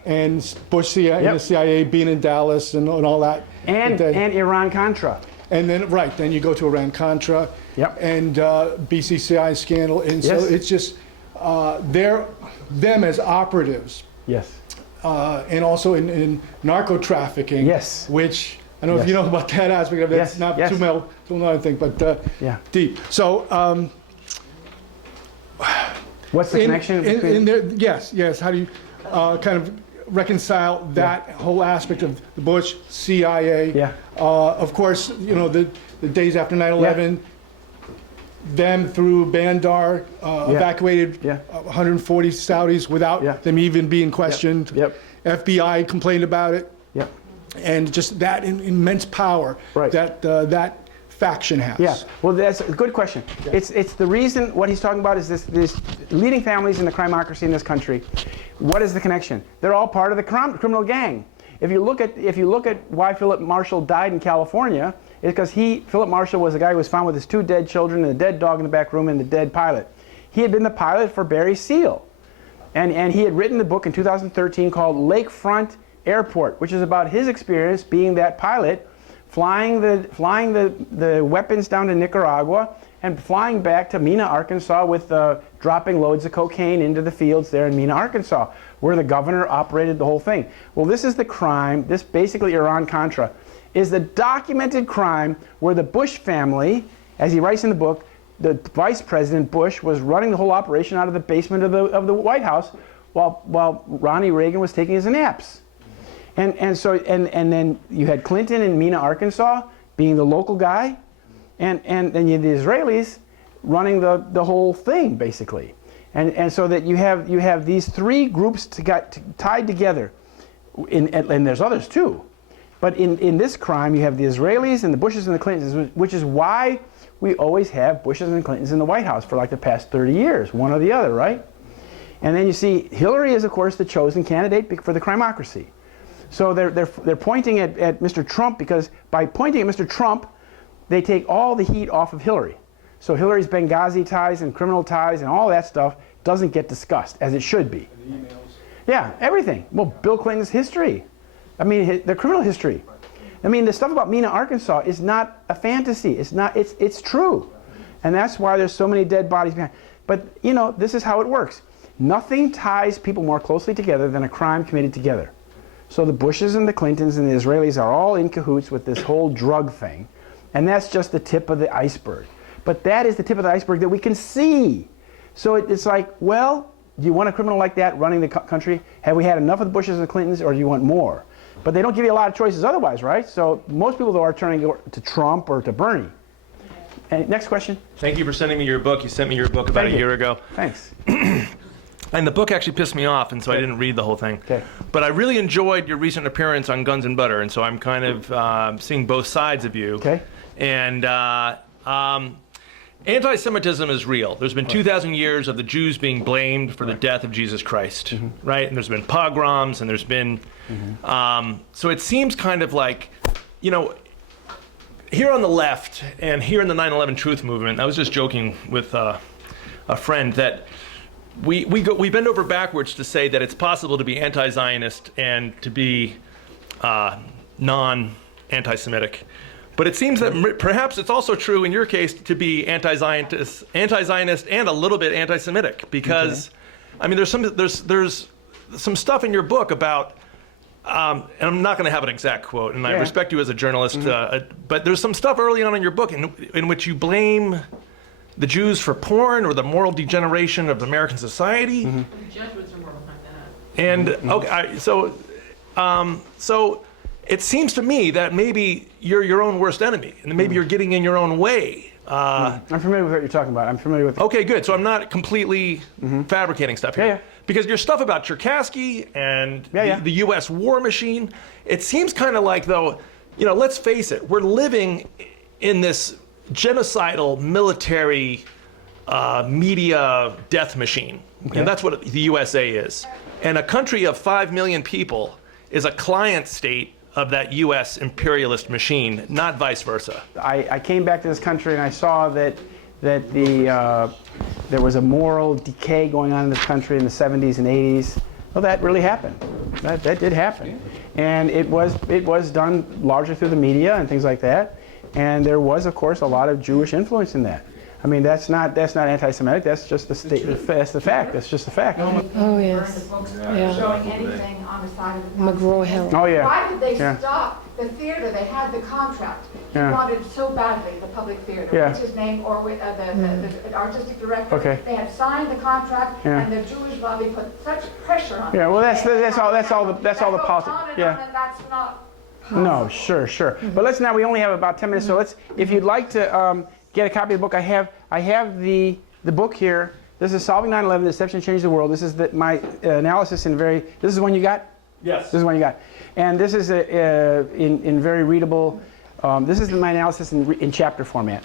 And Bush and the CIA being in Dallas and all that. And Iran-Contra. And then, then you go to Iran-Contra. And BCCI scandal. And so it's just, them as operatives. And also in narco-trafficking. Which, I don't know if you know about that aspect of it. It's not too much, I think, but deep. So, what's the connection between? Yes. How do you kind of reconcile that whole aspect of the Bush, CIA? Of course, the days after 9/11, them through Bandar evacuated 140 Saudis without them even being questioned. FBI complained about it. And just that immense power that faction has. Well, that's a good question. It's the reason what he's talking about is this leading families in the crimocracy in this country. What is the connection? They're all part of the criminal gang. If you look at why Philip Marshall died in California, it's because Philip Marshall was the guy who was found with his 2 dead children and a dead dog in the back room and the dead pilot. He had been the pilot for Barry Seal. And he had written the book in 2013 called Lakefront Airport, which is about his experience being that pilot, flying the weapons down to Nicaragua and flying back to Mena, Arkansas with dropping loads of cocaine into the fields there in Mena, Arkansas, where the governor operated the whole thing. Well, this is the crime, this basically Iran-Contra, is the documented crime where the Bush family, as he writes in the book, the Vice President Bush was running the whole operation out of the basement of the White House while Ronnie Reagan was taking his naps. And then you had Clinton in Mena, Arkansas, being the local guy, and then you had the Israelis running the whole thing, basically. And so that you have these 3 groups tied together, and there's others too. But in this crime, you have the Israelis and the Bushes and the Clintons, which is why we always have Bushes and Clintons in the White House for like the past 30 years, one or the other, right? And then you see Hillary is, of course, the chosen candidate for the crimocracy. So they're pointing at Mr. Trump because by pointing at Mr. Trump, they take all the heat off of Hillary. So Hillary's Benghazi ties and criminal ties and all that stuff doesn't get discussed as it should be. And the emails. Yeah, everything. Well, Bill Clinton's history. I mean, the criminal history. I mean, the stuff about Mena, Arkansas is not a fantasy. It's true. And that's why there's so many dead bodies behind. But, this is how it works. Nothing ties people more closely together than a crime committed together. So the Bushes and the Clintons and the Israelis are all in cahoots with this whole drug thing. And that's just the tip of the iceberg. But that is the tip of the iceberg that we can see. So it's like, well, do you want a criminal like that running the country? Have we had enough of the Bushes and the Clintons, or do you want more? But they don't give you a lot of choices otherwise, right? So most people, though, are turning to Trump or to Bernie. And next question. Thank you for sending me your book. You sent me your book about a year ago. Thanks. And the book actually pissed me off, and so I didn't read the whole thing. Okay. But I really enjoyed your recent appearance on Guns and Butter, and so I'm kind of seeing both sides of you. Okay. And anti-Semitism is real. There's been 2,000 years of the Jews being blamed for the death of Jesus Christ, right? And there's been pogroms, and there's been... so it seems kind of like, you know, here on the left and here in the 9/11 Truth Movement, I was just joking with a friend that we bend over backwards to say that it's possible to be anti-Zionist and to be non-anti-Semitic. But it seems that perhaps it's also true in your case to be anti-Zionist and a little bit anti-Semitic, because I mean there's some stuff in your book about and I'm not going to have an exact quote, and I respect you as a journalist, but there's some stuff early on in your book in which you blame the Jews for porn or the moral degeneration of American society. The Jesuits are more behind that. And okay, so it seems to me that maybe you're your own worst enemy, and maybe you're getting in your own way. I'm familiar with what you're talking about. I'm familiar with. Okay, good. So I'm not completely fabricating stuff here. Yeah. Because your stuff about Cherkasky and the U.S. war machine, it seems kind of like, though, you know, let's face it, we're living in this genocidal military media death machine. And that's what the USA is. And a country of 5 million people is a client state of that U.S. imperialist machine, not vice versa. I came back to this country and I saw that there was a moral decay going on in this country in the 70s and 80s. Well, that really happened. That did happen. And it was done largely through the media and things like that. And there was, of course, a lot of Jewish influence in that. I mean, that's not anti-Semitic. That's just the state. That's the fact. That's just the fact. Oh yes. Yeah. Showing anything on the side of the McGraw-Hill. Oh yeah. Why did they stop the theater? They had the contract. He wanted so badly, the public theater. Yeah. What's his name? Or the artistic director. Okay. They had signed the contract, and the Jewish lobby put such pressure on. Yeah. Well, that's all the politics. Yeah. And that's not. No, sure. But let's now. We only have about 10 minutes, so let's. If you'd like to get a copy of the book, I have the book here. This is Solving 9/11: The Deception That Changed the World. This is my analysis in very. This is the one you got. Yes. This is the one you got, and this is in very readable. This is my analysis in chapter format.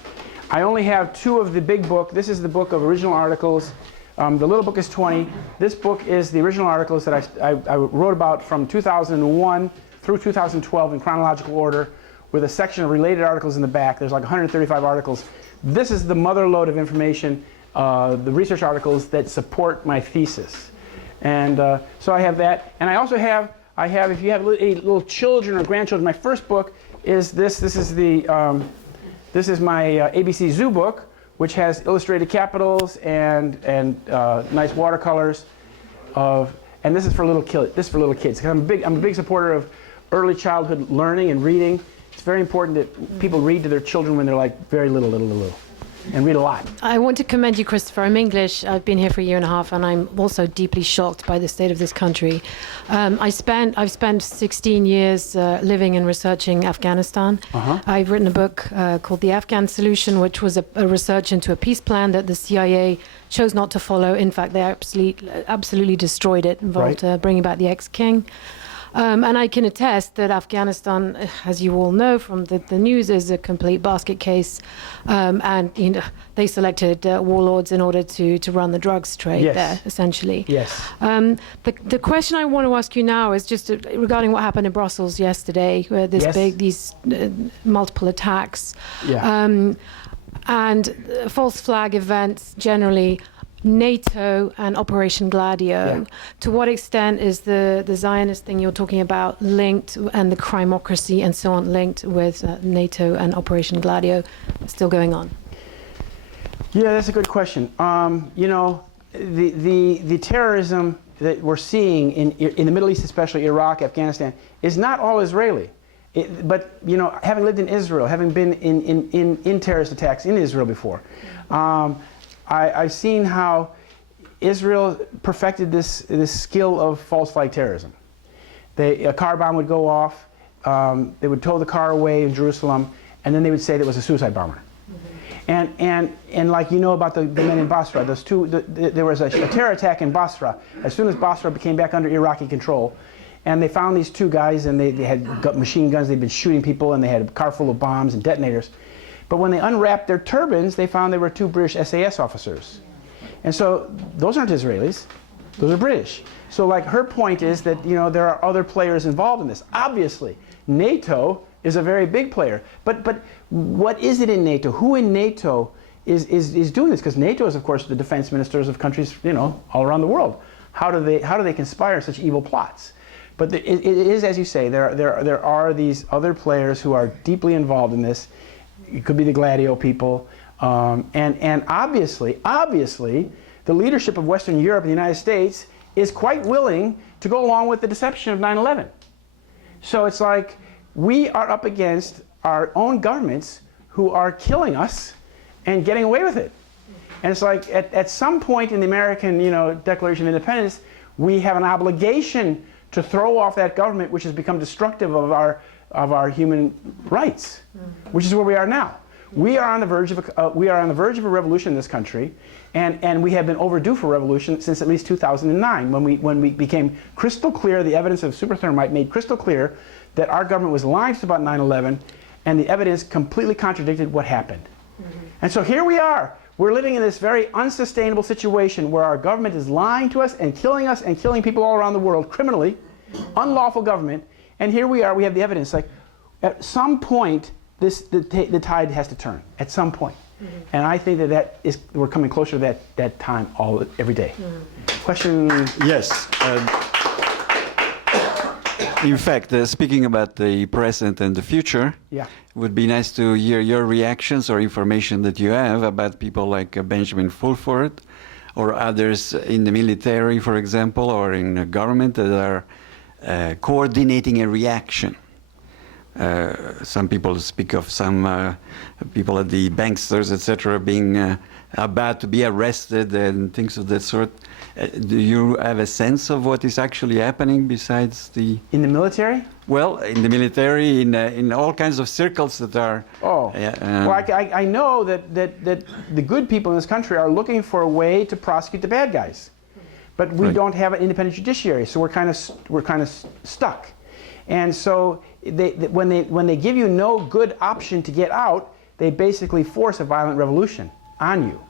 I only have 2 of the big book. This is the book of original articles. The little book is 20. This book is the original articles that I wrote about from 2001 through 2012 in chronological order, with a section of related articles in the back. There's like 135 articles. This is the mother lode of information, the research articles that support my thesis. And so I have that. And I also have, if you have little children or grandchildren, my first book is this. This is my ABC Zoo book, which has illustrated capitals and nice watercolors and this is for little kids. This is for little kids. I'm a big supporter of early childhood learning and reading. It's very important that people read to their children when they're like very little, and read a lot. I want to commend you, Christopher. I'm English. I've been here for a year and a half, and I'm also deeply shocked by the state of this country. I've spent 16 years living and researching Afghanistan. I've written a book called The Afghan Solution, which was a research into a peace plan that the CIA chose not to follow. In fact, they absolutely destroyed it, involved bringing back the ex-king. And I can attest that Afghanistan, as you all know from the news, is a complete basket case. And they selected warlords in order to run the drugs trade there, essentially. Yes. The question I want to ask you now is just regarding what happened in Brussels yesterday, where these multiple attacks. Yeah. And false flag events generally. NATO and Operation Gladio. To what extent is the Zionist thing you're talking about linked, and the crimocracy and so on linked with NATO and Operation Gladio still going on? Yeah, that's a good question. The terrorism that we're seeing in the Middle East, especially Iraq, Afghanistan, is not all Israeli. But having lived in Israel, having been in terrorist attacks in Israel before, I've seen how Israel perfected this skill of false flag terrorism. A car bomb would go off, they would tow the car away in Jerusalem, and then they would say that it was a suicide bomber. And like you know about the men in Basra, those two, there was a terror attack in Basra as soon as Basra became back under Iraqi control. And they found these two guys, and they had machine guns, they'd been shooting people, and they had a car full of bombs and detonators. But when they unwrapped their turbans, they found they were two British SAS officers. And so those aren't Israelis, those are British. So like her point is that, you know, there are other players involved in this. Obviously, NATO is a very big player. But what is it in NATO? Who in NATO is doing this? Because NATO is, of course, the defense ministers of countries, you know, all around the world. How do they conspire such evil plots? But it is, as you say, there are these other players who are deeply involved in this. It could be the Gladio people. And obviously, the leadership of Western Europe and the United States is quite willing to go along with the deception of 9/11. So it's like we are up against our own governments who are killing us and getting away with it. And it's like at some point in the American, you know, Declaration of Independence, we have an obligation to throw off that government which has become destructive of our human rights, which is where we are now. We are on the verge of a revolution in this country, and we have been overdue for revolution since at least 2009, when we became crystal clear. The evidence of superthermite made crystal clear that our government was lying to us about 9/11, and the evidence completely contradicted what happened. And so here we are. We're living in this very unsustainable situation where our government is lying to us and killing people all around the world criminally, unlawful government. And here we are. We have the evidence. Like at some point, the tide has to turn. At some point. And I think we're coming closer to that time every day. Question? Yes. In fact, speaking about the present and the future, yeah, it would be nice to hear your reactions or information that you have about people like Benjamin Fulford or others in the military, for example, or in the government that are coordinating a reaction. Some people speak of some people at the banksters, etc., being about to be arrested and things of that sort. Do you have a sense of what is actually happening besides the... In the military? Well, in the military, in all kinds of circles that are... Oh, well, I know that the good people in this country are looking for a way to prosecute the bad guys. But we don't have an independent judiciary, so we're kind of stuck. And so when they give you no good option to get out, they basically force a violent revolution on you.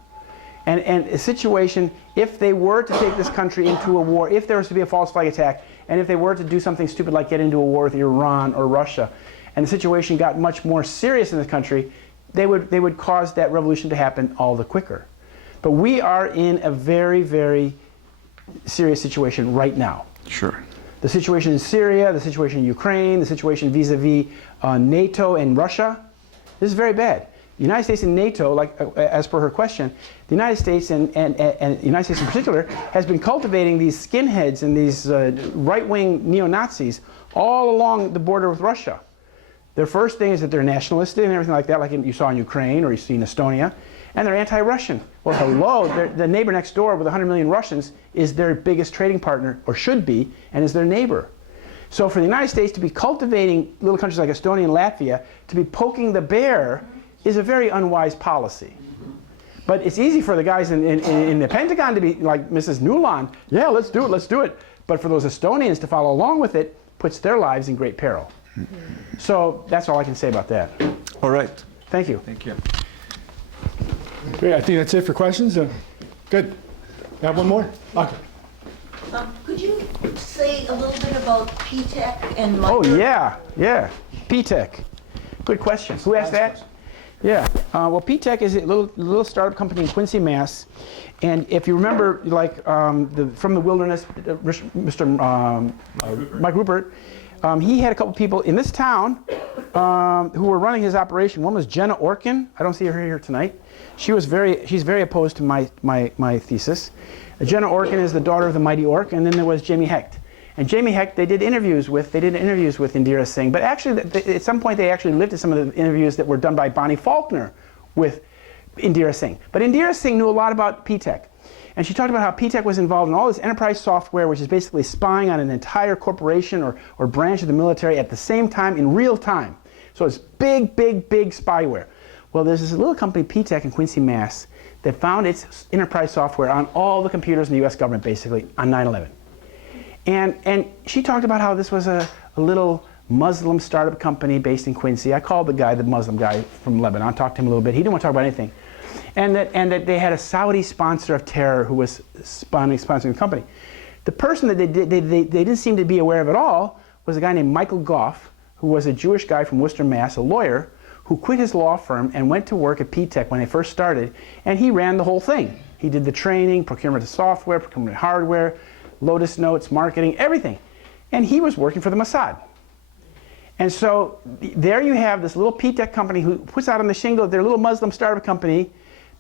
And a situation, if they were to take this country into a war, if there was to be a false flag attack, and if they were to do something stupid like get into a war with Iran or Russia, and the situation got much more serious in this country, they would cause that revolution to happen all the quicker. But we are in a very, very serious situation right now. Sure. The situation in Syria, the situation in Ukraine, the situation vis-a-vis NATO and Russia, this is very bad. The United States and NATO, like as per her question, the United States and the United States in particular has been cultivating these skinheads and these right-wing neo-Nazis all along the border with Russia. Their first thing is that they're nationalistic and everything like that, like you saw in Ukraine or you see in Estonia, and they're anti-Russian. Well, hello, the neighbor next door with 100 million Russians is their biggest trading partner, or should be, and is their neighbor. So for the United States to be cultivating little countries like Estonia and Latvia, to be poking the bear, is a very unwise policy. But it's easy for the guys in the Pentagon to be like Mrs. Nuland, yeah, let's do it. But for those Estonians to follow along with it puts their lives in great peril. So that's all I can say about that. All right. Thank you. Thank you. Great, I think that's it for questions. Good. Have one more? Okay. Could you say a little bit about PTEC and Oh, yeah. PTEC. Good question. Who asked that? Yeah. Well, PTEC is a little startup company in Quincy, Mass. And if you remember, like from the wilderness, Mr. Mike Rupert, he had a couple people in this town who were running his operation. One was Jenna Orkin. I don't see her here tonight. She's very opposed to my thesis. Jenna Orkin is the daughter of the mighty Ork, and then there was Jamie Hecht. And Jamie Hecht, they did interviews with Indira Singh, but actually, at some point, they actually lived at some of the interviews that were done by Bonnie Faulkner with Indira Singh. But Indira Singh knew a lot about PTEC. And she talked about how PTEC was involved in all this enterprise software, which is basically spying on an entire corporation or branch of the military at the same time, in real time. So it's big spyware. Well, there's this little company, P-Tech in Quincy, Mass, that found its enterprise software on all the computers in the US government, basically, on 9/11. And she talked about how this was a little Muslim startup company based in Quincy. I called the guy, the Muslim guy from Lebanon, talked to him a little bit. He didn't want to talk about anything. And that they had a Saudi sponsor of terror who was sponsoring the company. The person that they didn't seem to be aware of at all was a guy named Michael Goff, who was a Jewish guy from Worcester, Mass, a lawyer, who quit his law firm and went to work at P-Tech when they first started, and he ran the whole thing. He did the training, procurement of software, procurement of hardware, Lotus Notes, marketing, everything. And he was working for the Mossad. And so there you have this little P-Tech company who puts out on the shingle, their little Muslim startup company.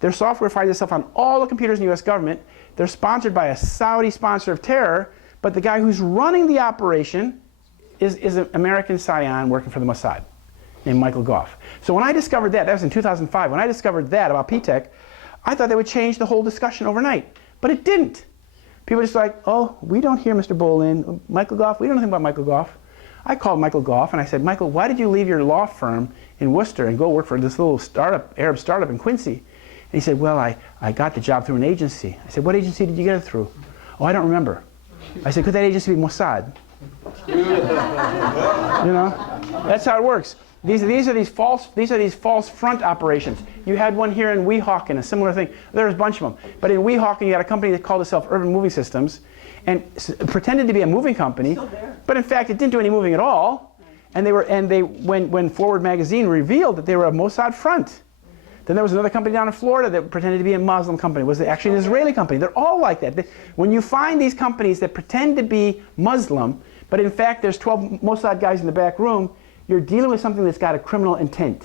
Their software finds itself on all the computers in the US government. They're sponsored by a Saudi sponsor of terror, but the guy who's running the operation is an American scion working for the Mossad named Michael Goff. So when I discovered that was in 2005, when I discovered that about P-Tech, I thought that would change the whole discussion overnight, but it didn't. People are just like, oh, we don't hear Mr. Bollyn, Michael Goff, we don't know anything about Michael Goff. I called Michael Goff and I said, Michael, why did you leave your law firm in Worcester and go work for this little startup, Arab startup in Quincy? And he said, well, I got the job through an agency. I said, what agency did you get it through? Oh, I don't remember. I said, could that agency be Mossad? You know, that's how it works. These are these false front operations. You had one here in Weehawken, a similar thing. There's a bunch of them. But in Weehawken, you had a company that called itself Urban Moving Systems, and pretended to be a moving company. But in fact, it didn't do any moving at all. And when Forward Magazine revealed that they were a Mossad front. Then there was another company down in Florida that pretended to be a Muslim company. It was actually an Israeli company. They're all like that. When you find these companies that pretend to be Muslim, but in fact there's 12 Mossad guys in the back room, you're dealing with something that's got a criminal intent.